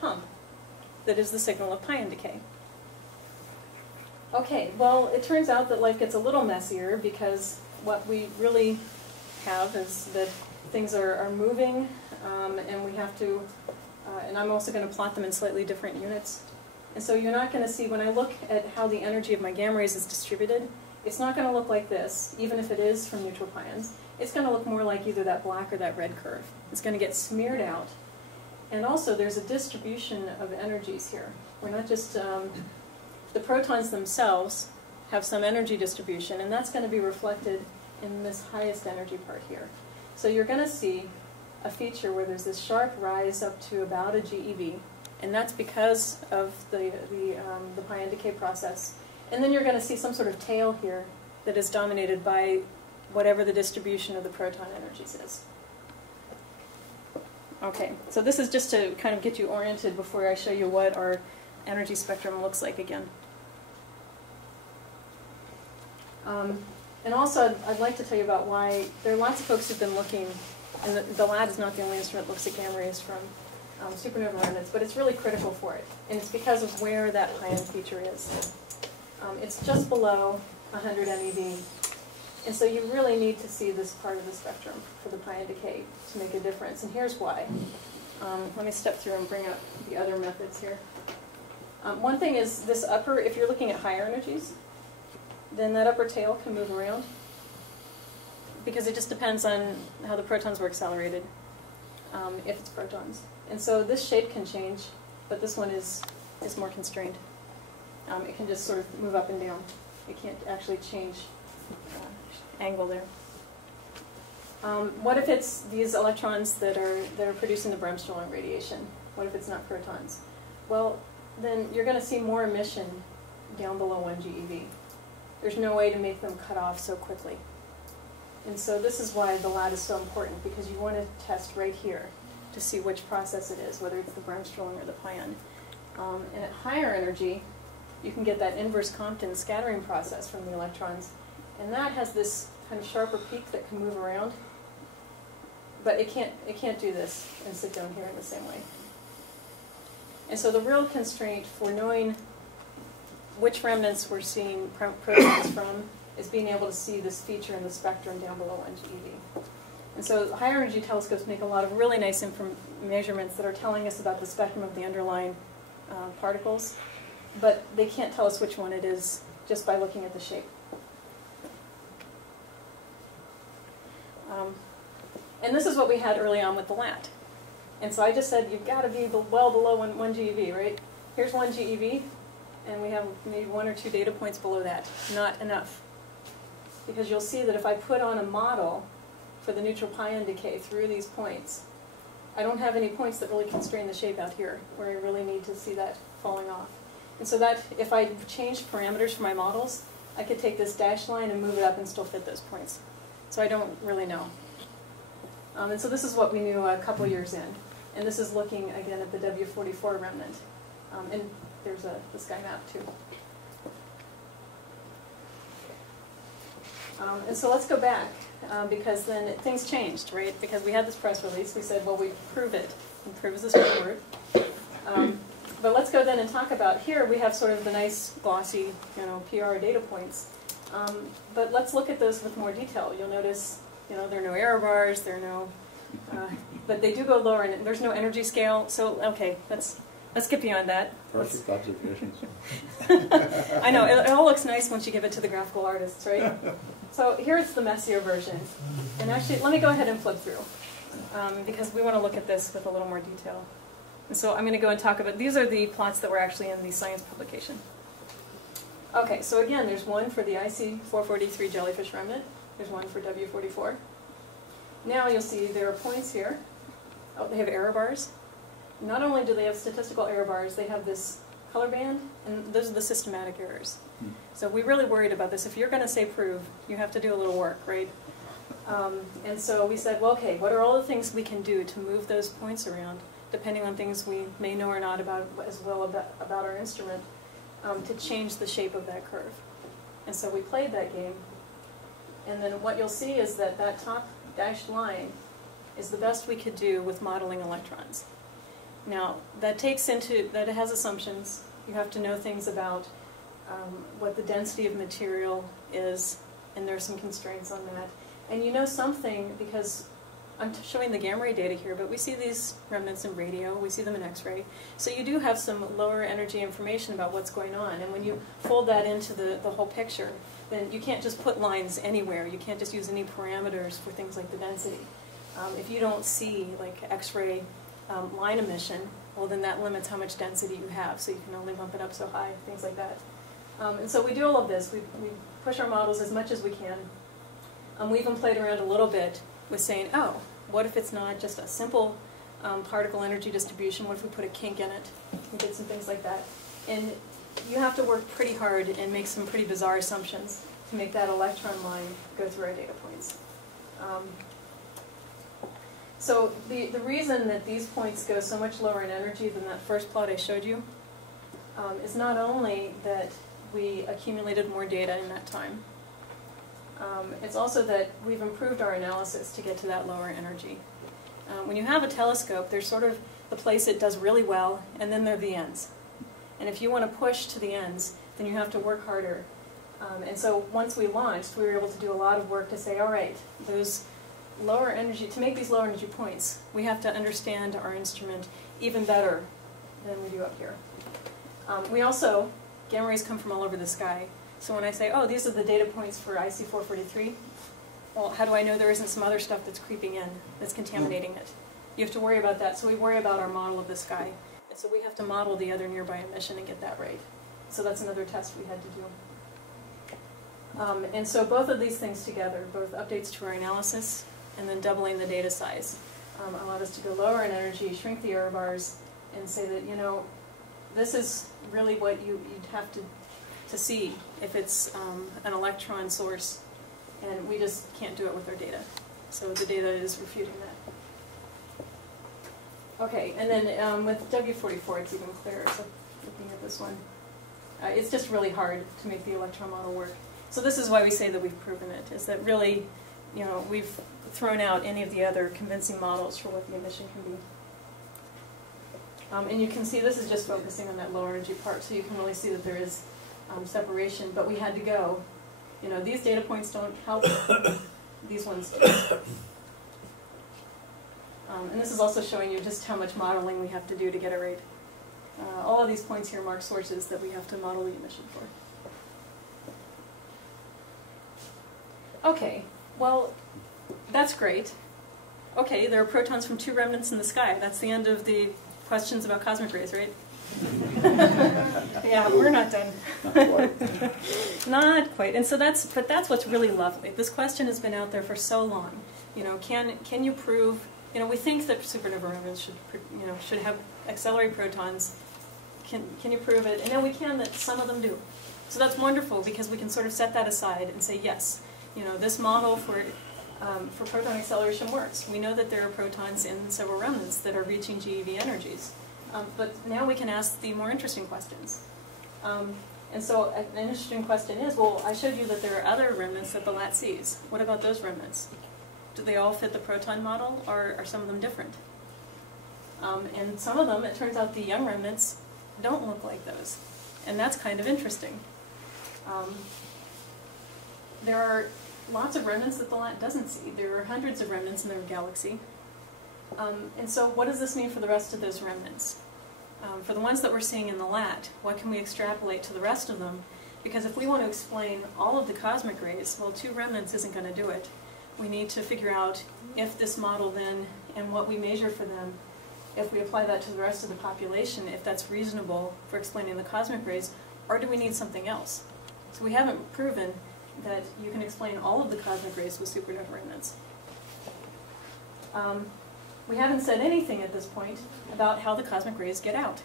hump that is the signal of pion decay. Okay, well, it turns out that life gets a little messier because what we really have is that things are moving, and we have to, and I'm also going to plot them in slightly different units. And so you're not going to see, when I look at how the energy of my gamma rays is distributed, it's not going to look like this, even if it is from neutral pions. It's going to look more like either that black or that red curve. It's going to get smeared out. And also there's a distribution of energies here. We're not just, the protons themselves have some energy distribution, and that's going to be reflected in this highest energy part here. So you're going to see a feature where there's this sharp rise up to about a GeV, and that's because of the pion decay process. And then you're going to see some sort of tail here that is dominated by whatever the distribution of the proton energies is. Okay, so this is just to kind of get you oriented before I show you what our energy spectrum looks like again. And also, I'd like to tell you about why there are lots of folks who've been looking, and the LAT is not the only instrument that looks at gamma rays from supernova remnants, but it's really critical for it, and it's because of where that pion feature is. It's just below 100 MeV, and so you really need to see this part of the spectrum for the pion decay to make a difference, and here's why. Let me step through and bring up the other methods here. One thing is this upper, if you're looking at higher energies, then that upper tail can move around, because it just depends on how the protons were accelerated, if it's protons. And so this shape can change, but this one is more constrained. It can just sort of move up and down. It can't actually change angle there. What if it's these electrons that are producing the Bremsstrahlung radiation? What if it's not protons? Well, then you're going to see more emission down below 1 GeV. There's no way to make them cut off so quickly. And so this is why the LAT is so important, because you want to test right here to see which process it is, whether it's the Bremsstrahlung or the pion. And at higher energy, you can get that inverse Compton scattering process from the electrons. And that has this kind of sharper peak that can move around. But it can't do this and sit down here in the same way. And so the real constraint for knowing which remnants we're seeing protons from is being able to see this feature in the spectrum down below 1 GeV. And so higher energy telescopes make a lot of really nice measurements that are telling us about the spectrum of the underlying particles, but they can't tell us which one it is just by looking at the shape. And this is what we had early on with the LAT. And so I just said, you've got to be well below 1 GeV, right? Here's 1 GeV, and we have maybe 1 or 2 data points below that. Not enough. Because you'll see that if I put on a model for the neutral pion decay through these points, I don't have any points that really constrain the shape out here, where I really need to see that falling off. And so that, if I changed parameters for my models, I could take this dashed line and move it up and still fit those points. So I don't really know. And so this is what we knew a couple years in. And this is looking, again, at the W44 remnant. And there's the sky map, too. And so let's go back, because then things changed, right? Because we had this press release. We said, well, we prove it. And prove is a strong word. But let's go then and talk about, here we have sort of the nice, glossy, PR data points. But let's look at those with more detail. You'll notice, there are no error bars, there are no, but they do go lower, and there's no energy scale. So, okay, let's get beyond that. Perfect observations. I know, it all looks nice once you give it to the graphical artists, right? So here's the messier version. And actually, let me go ahead and flip through, because we want to look at this with a little more detail. And so I'm going to go and talk about, these are the plots that were actually in the Science publication. Okay, so again, there's one for the IC443 jellyfish remnant. There's one for W44. Now you'll see there are points here. Oh, they have error bars. Not only do they have statistical error bars, they have this color band, and those are the systematic errors. So we really worried about this. If you're going to say prove, you have to do a little work, right? And so we said, well, okay, what are all the things we can do to move those points around, depending on things we may know or not about as well about our instrument, to change the shape of that curve. And so we played that game. And then what you'll see is that that top dashed line is the best we could do with modeling electrons. Now, that it has assumptions. You have to know things about what the density of material is, and there are some constraints on that. And you know something, because I'm showing the gamma ray data here, but we see these remnants in radio, we see them in X-ray. So you do have some lower energy information about what's going on. And when you fold that into the whole picture, then you can't just put lines anywhere. You can't just use any parameters for things like the density. If you don't see like X-ray line emission, well then that limits how much density you have, so you can only bump it up so high, things like that. And so we do all of this. We push our models as much as we can. We even played around a little bit with saying, oh, what if it's not just a simple particle energy distribution? What if we put a kink in it? We did some things like that. And you have to work pretty hard and make some pretty bizarre assumptions to make that electron line go through our data points. So the reason that these points go so much lower in energy than that first plot I showed you is not only that we accumulated more data in that time, it's also that we've improved our analysis to get to that lower energy. When you have a telescope, there's sort of the place it does really well, and then there are the ends. And if you want to push to the ends, then you have to work harder. And so once we launched, we were able to do a lot of work to say, all right, those lower energy, to make these lower energy points, we have to understand our instrument even better than we do up here. We also, gamma rays come from all over the sky, So when I say, oh, these are the data points for IC443, well, how do I know there isn't some other stuff that's creeping in, that's contaminating it? You have to worry about that, so we worry about our model of the sky. And so we have to model the other nearby emission and get that right. So that's another test we had to do. And so both of these things together, both updates to our analysis and then doubling the data size, allowed us to go lower in energy, shrink the error bars, and say that, you know, this is really what you'd have to see if it's an electron source, and we just can't do it with our data. So the data is refuting that. Okay, and then with W44 it's even clearer, so looking at this one. It's just really hard to make the electron model work. So this is why we say that we've proven it, is that really, you know, we've thrown out any of the other convincing models for what the emission can be. And you can see this is just focusing on that low energy part, so you can really see that there is separation, but we had to go. You know, these data points don't help, these ones do. And this is also showing you just how much modeling we have to do to get it right. All of these points here mark sources that we have to model the emission for. Okay, well, that's great. Okay, there are protons from 2 remnants in the sky. That's the end of the questions about cosmic rays, right? Yeah, we're not done. Not quite. Not quite. And so that's what's really lovely. This question has been out there for so long. You know, can you prove? You know, we think that supernova remnants should have accelerate protons. Can you prove it? And now we can that some of them do. So that's wonderful because we can sort of set that aside and say yes. You know, this model for proton acceleration works. We know that there are protons in several remnants that are reaching GeV energies. But now we can ask the more interesting questions. And so an interesting question is, well, I showed you that there are other remnants that the LAT sees. What about those remnants? Do they all fit the proton model, or are some of them different? And some of them, it turns out the young remnants don't look like those. And that's kind of interesting. There are lots of remnants that the LAT doesn't see. There are hundreds of remnants in their galaxy. And so what does this mean for the rest of those remnants? For the ones that we're seeing in the LAT, what can we extrapolate to the rest of them? Because if we want to explain all of the cosmic rays, well, 2 remnants isn't going to do it. We need to figure out if this model then, and what we measure for them, if we apply that to the rest of the population, if that's reasonable for explaining the cosmic rays, or do we need something else? So we haven't proven that you can explain all of the cosmic rays with supernova remnants. We haven't said anything at this point about how the cosmic rays get out.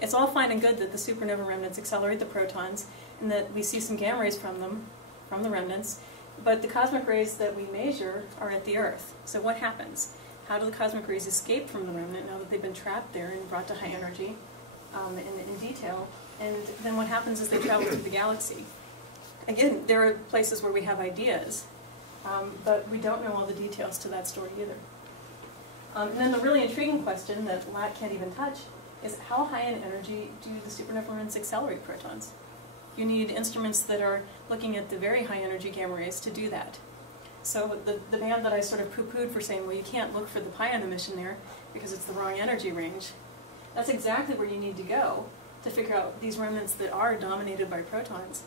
It's all fine and good that the supernova remnants accelerate the protons and that we see some gamma rays from them, from the remnants, but the cosmic rays that we measure are at the Earth. So what happens? How do the cosmic rays escape from the remnant now that they've been trapped there and brought to high energy in detail? And then what happens is they travel through the galaxy. Again, there are places where we have ideas, but we don't know all the details to that story either. And then the really intriguing question that LAT can't even touch is how high in energy do the supernova remnants accelerate protons? You need instruments that are looking at the very high energy gamma rays to do that. So the band that I sort of poo-pooed for saying, well, you can't look for the pion emission there because it's the wrong energy range, that's exactly where you need to go to figure out these remnants that are dominated by protons.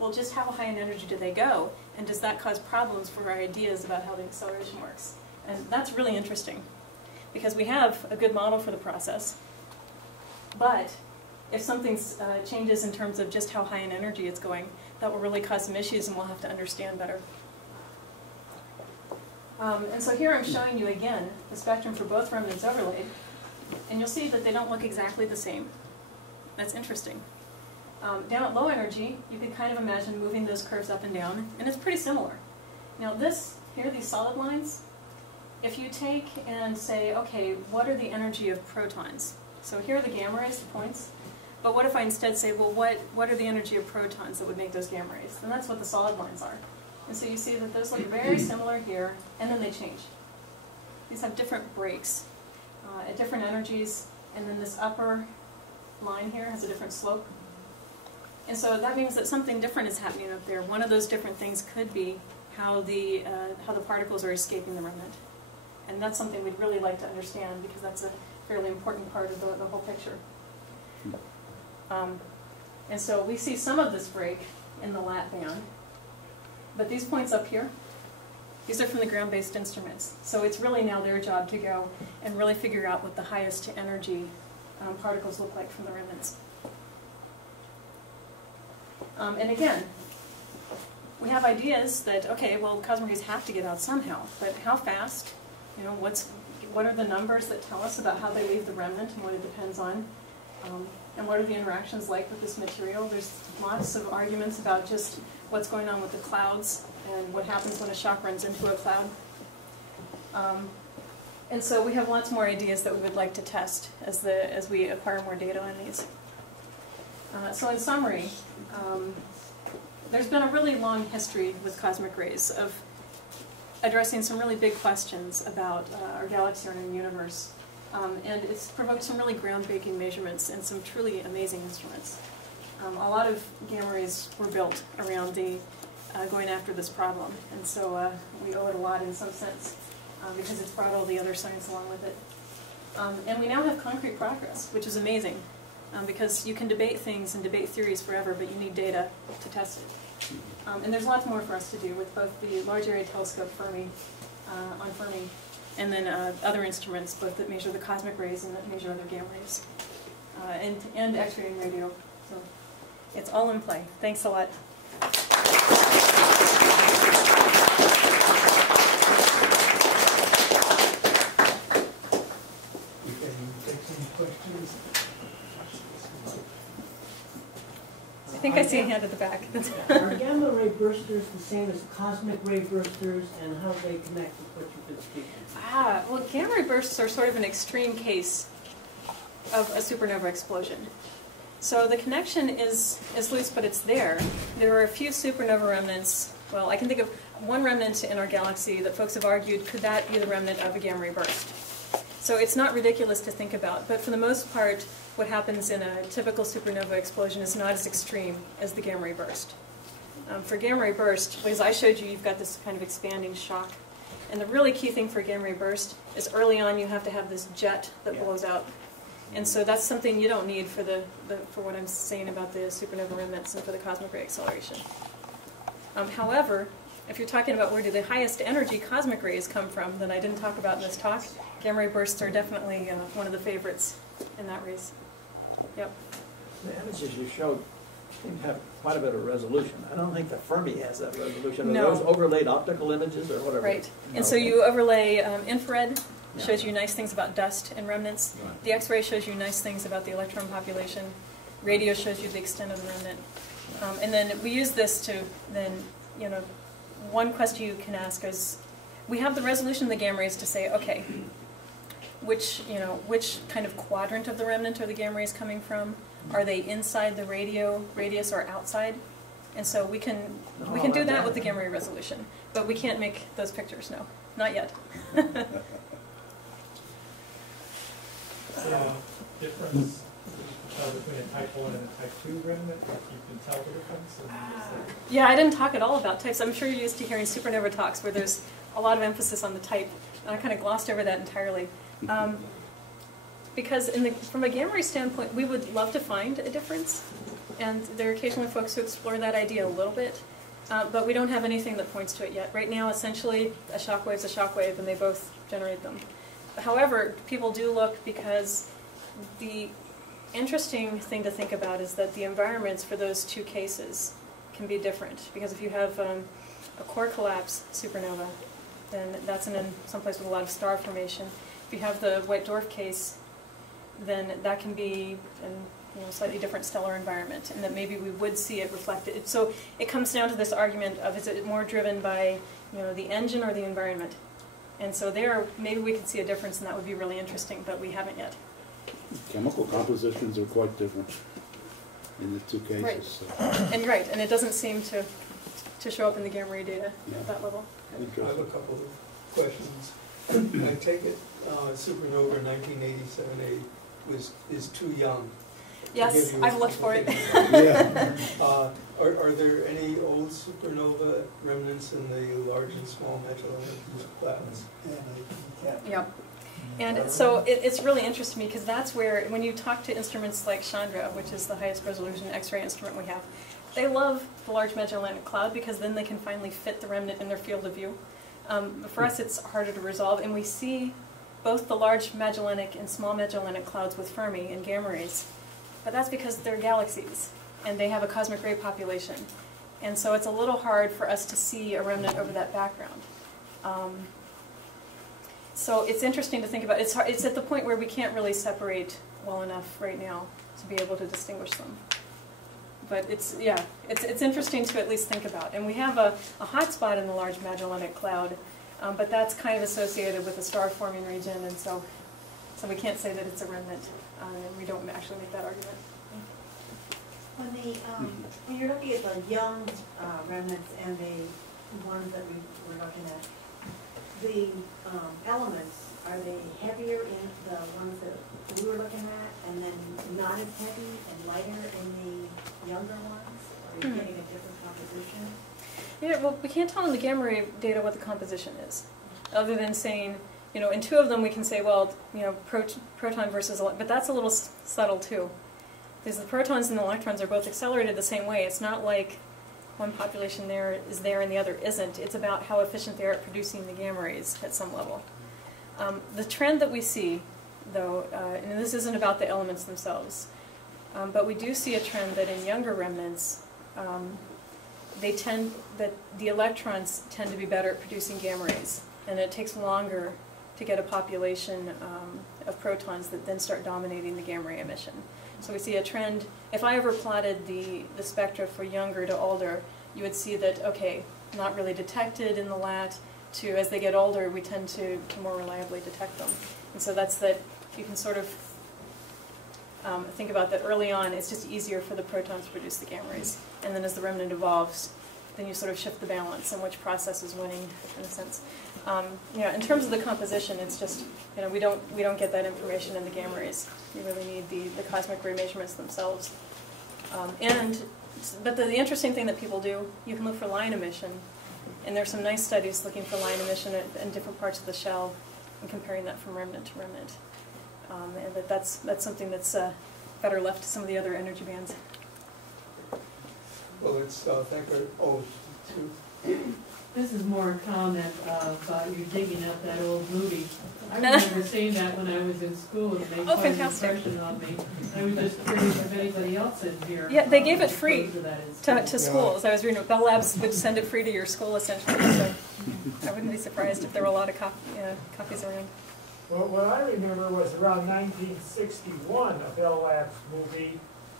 Well, just how high in energy do they go? And does that cause problems for our ideas about how the acceleration works? And that's really interesting, because we have a good model for the process, but if something changes in terms of just how high in energy it's going, that will really cause some issues and we'll have to understand better. And so here I'm showing you again the spectrum for both remnants overlaid, and you'll see that they don't look exactly the same. That's interesting. Down at low energy, you can kind of imagine moving those curves up and down, and it's pretty similar. Now here, these solid lines, if you take and say, okay, what are the energy of protons? So here are the gamma rays, the points. But what if I instead say, well, what are the energy of protons that would make those gamma rays? And that's what the solid lines are. And so you see that those look very similar here, and then they change. These have different breaks at different energies, and then this upper line here has a different slope. And so that means that something different is happening up there. One of those different things could be how the particles are escaping the remnant. And that's something we'd really like to understand, because that's a fairly important part of the whole picture. And so we see some of this break in the LAT band. But these points up here, these are from the ground-based instruments. So it's really now their job to go and really figure out what the highest energy particles look like from the remnants. And again, we have ideas that, okay, well, cosmic rays have to get out somehow, but how fast? You know, what are the numbers that tell us about how they leave the remnant and what it depends on? And what are the interactions like with this material? There's lots of arguments about just what's going on with the clouds and what happens when a shock runs into a cloud. And so we have lots more ideas that we would like to test as we acquire more data on these. So in summary, there's been a really long history with cosmic rays of addressing some really big questions about our galaxy and our universe. And it's provoked some really groundbreaking measurements and some truly amazing instruments. A lot of gamma rays were built around going after this problem. And so we owe it a lot in some sense because it's brought all the other science along with it. And we now have concrete progress, which is amazing. Because you can debate things and debate theories forever, but you need data to test it. And there's lots more for us to do with both the Large Area Telescope Fermi, on Fermi, and then other instruments, both that measure the cosmic rays and that measure other gamma rays, and X-ray and radio. So it's all in play. Thanks a lot. We can take some questions. I think I see a hand at the back. Are gamma ray bursters the same as cosmic ray bursters, and how do they connect with what you've been speaking? Well, gamma ray bursts are sort of an extreme case of a supernova explosion. So the connection is loose, but it's there. There are a few supernova remnants. Well, I can think of one remnant in our galaxy that folks have argued, could that be the remnant of a gamma ray burst? So it's not ridiculous to think about, but for the most part, what happens in a typical supernova explosion is not as extreme as the gamma ray burst. For gamma ray burst, as I showed you, you've got this kind of expanding shock. And the really key thing for gamma ray burst is early on you have to have this jet that blows out. And so that's something you don't need for for what I'm saying about the supernova remnants and for the cosmic ray acceleration. However, if you're talking about where do the highest energy cosmic rays come from that I didn't talk about in this talk, gamma ray bursts are definitely one of the favorites in that race. Yep. The images you showed seem to have quite a bit of resolution. I don't think the Fermi has that resolution. No. Are those overlaid optical images or whatever? Right. No. And so you overlay infrared, shows you nice things about dust and remnants. Right. The X-ray shows you nice things about the electron population. Radio shows you the extent of the remnant. And then we use this to then, one question you can ask is, we have the resolution of the gamma rays to say, okay, which kind of quadrant of the remnant are the gamma rays coming from? Are they inside the radio radius or outside? And so we can do that with the gamma ray resolution, but we can't make those pictures. No, not yet. Difference between a type 1 and a type 2 remnant, if you can tell the difference? Yeah, I didn't talk at all about types. I'm sure you're used to hearing supernova talks where there's a lot of emphasis on the type, and I kind of glossed over that entirely. Because from a gamma ray standpoint, we would love to find a difference, and there are occasionally folks who explore that idea a little bit, but we don't have anything that points to it yet. Right now, essentially, a shock wave's a shock wave, and they both generate them. However, people do look because the interesting thing to think about is that the environments for those two cases can be different. Because if you have a core collapse supernova, then that's in someplace with a lot of star formation. If you have the white dwarf case, then that can be in a slightly different stellar environment, and that maybe we would see it reflected. So it comes down to this argument of, is it more driven by the engine or the environment? And so there, maybe we could see a difference, and that would be really interesting, but we haven't yet. Chemical compositions are quite different in the two cases. Right. So. And it doesn't seem to show up in the gamma ray data at that level. I have a couple of questions. I take it supernova 1987A is too young. Yes, I've looked for it. Yeah. Are there any old supernova remnants in the large and small metal clouds? Yep. And so it's really interesting to me because that's where, when you talk to instruments like Chandra, which is the highest resolution X-ray instrument we have, They love the Large Magellanic Cloud because then they can finally fit the remnant in their field of view. But for us, it's harder to resolve, and we see both the Large Magellanic and Small Magellanic Clouds with Fermi and gamma rays. But that's because they're galaxies, and they have a cosmic ray population. And so it's a little hard for us to see a remnant over that background. So it's interesting to think about. It's at the point where we can't really separate well enough right now to be able to distinguish them. But it's interesting to at least think about. And we have a hot spot in the Large Magellanic Cloud, but that's kind of associated with the star-forming region, and so we can't say that it's a remnant, and we don't actually make that argument. When you're looking at the young remnants and the ones that we were looking at, the elements, are they heavier in the ones that we were looking at, and then not as heavy and lighter in the younger ones? Are you getting a different composition? Yeah, well, we can't tell in the gamma ray data what the composition is, other than saying, in two of them we can say, well, proton versus electron, but that's a little subtle too. Because the protons and the electrons are both accelerated the same way. It's not like one population there is there and the other isn't. It's about how efficient they are at producing the gamma rays at some level. The trend that we see, though, and this isn't about the elements themselves, but we do see a trend that in younger remnants, that the electrons tend to be better at producing gamma rays, and it takes longer to get a population of protons that then start dominating the gamma ray emission. So we see a trend. If I ever plotted the spectra for younger to older, you would see that, okay, not really detected in the LAT, to as they get older, we tend to more reliably detect them. And so that's that you can sort of think about that early on. It's just easier for the protons to produce the gamma rays. And then as the remnant evolves, then you sort of shift the balance and which process is winning, in a sense. In terms of the composition, it's just, we don't get that information in the gamma rays. You really need the cosmic ray measurements themselves. But the interesting thing that people do, you can look for line emission, and there's some nice studies looking for line emission in different parts of the shell and comparing that from remnant to remnant. And that's something that's better left to some of the other energy bands. Well, it's thank you. Oh, This is more a comment about you digging up that old movie. I remember seeing that when I was in school, and it made quite an impression on me. I was just curious if anybody else in here. Yeah, they gave it free to schools. I was reading, Bell Labs would send it free to your school, essentially. So I wouldn't be surprised if there were a lot of copies around. Well, what I remember was around 1961, a Bell Labs movie,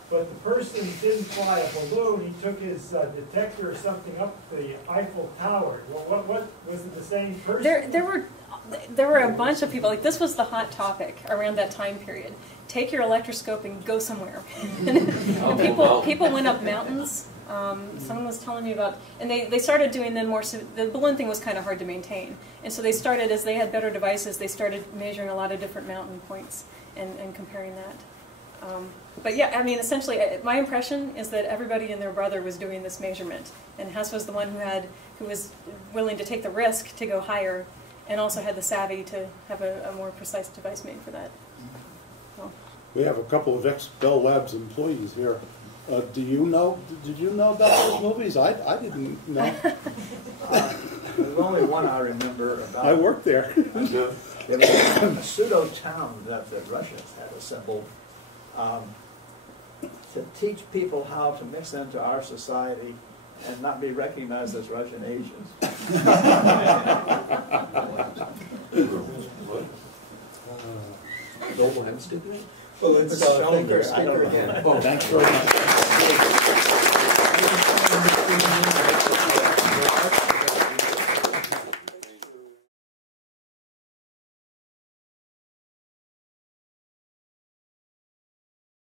but the person didn't fly a balloon. He took his detector or something up the Eiffel Tower. Well, what was it the same person? There were a bunch of people. Like, this was the hot topic around that time period. Take your electroscope and go somewhere. People went up mountains. Someone was telling me about, and they started doing then more. So the balloon thing was kind of hard to maintain, and so they started, as they had better devices, they started measuring a lot of different mountain points and comparing that. But yeah, I mean, essentially, my impression is that everybody and their brother was doing this measurement, and Hess was the one who was willing to take the risk to go higher, and also had the savvy to have a more precise device made for that. So. We have a couple of ex-Bell Labs employees here. Did you know about those movies? I didn't know. There's only one I remember about. I worked there. It was a pseudo-town that the Russians had assembled to teach people how to mix into our society and not be recognized as Russian Asians. Well, let's thank our speaker again. Oh, thanks very much.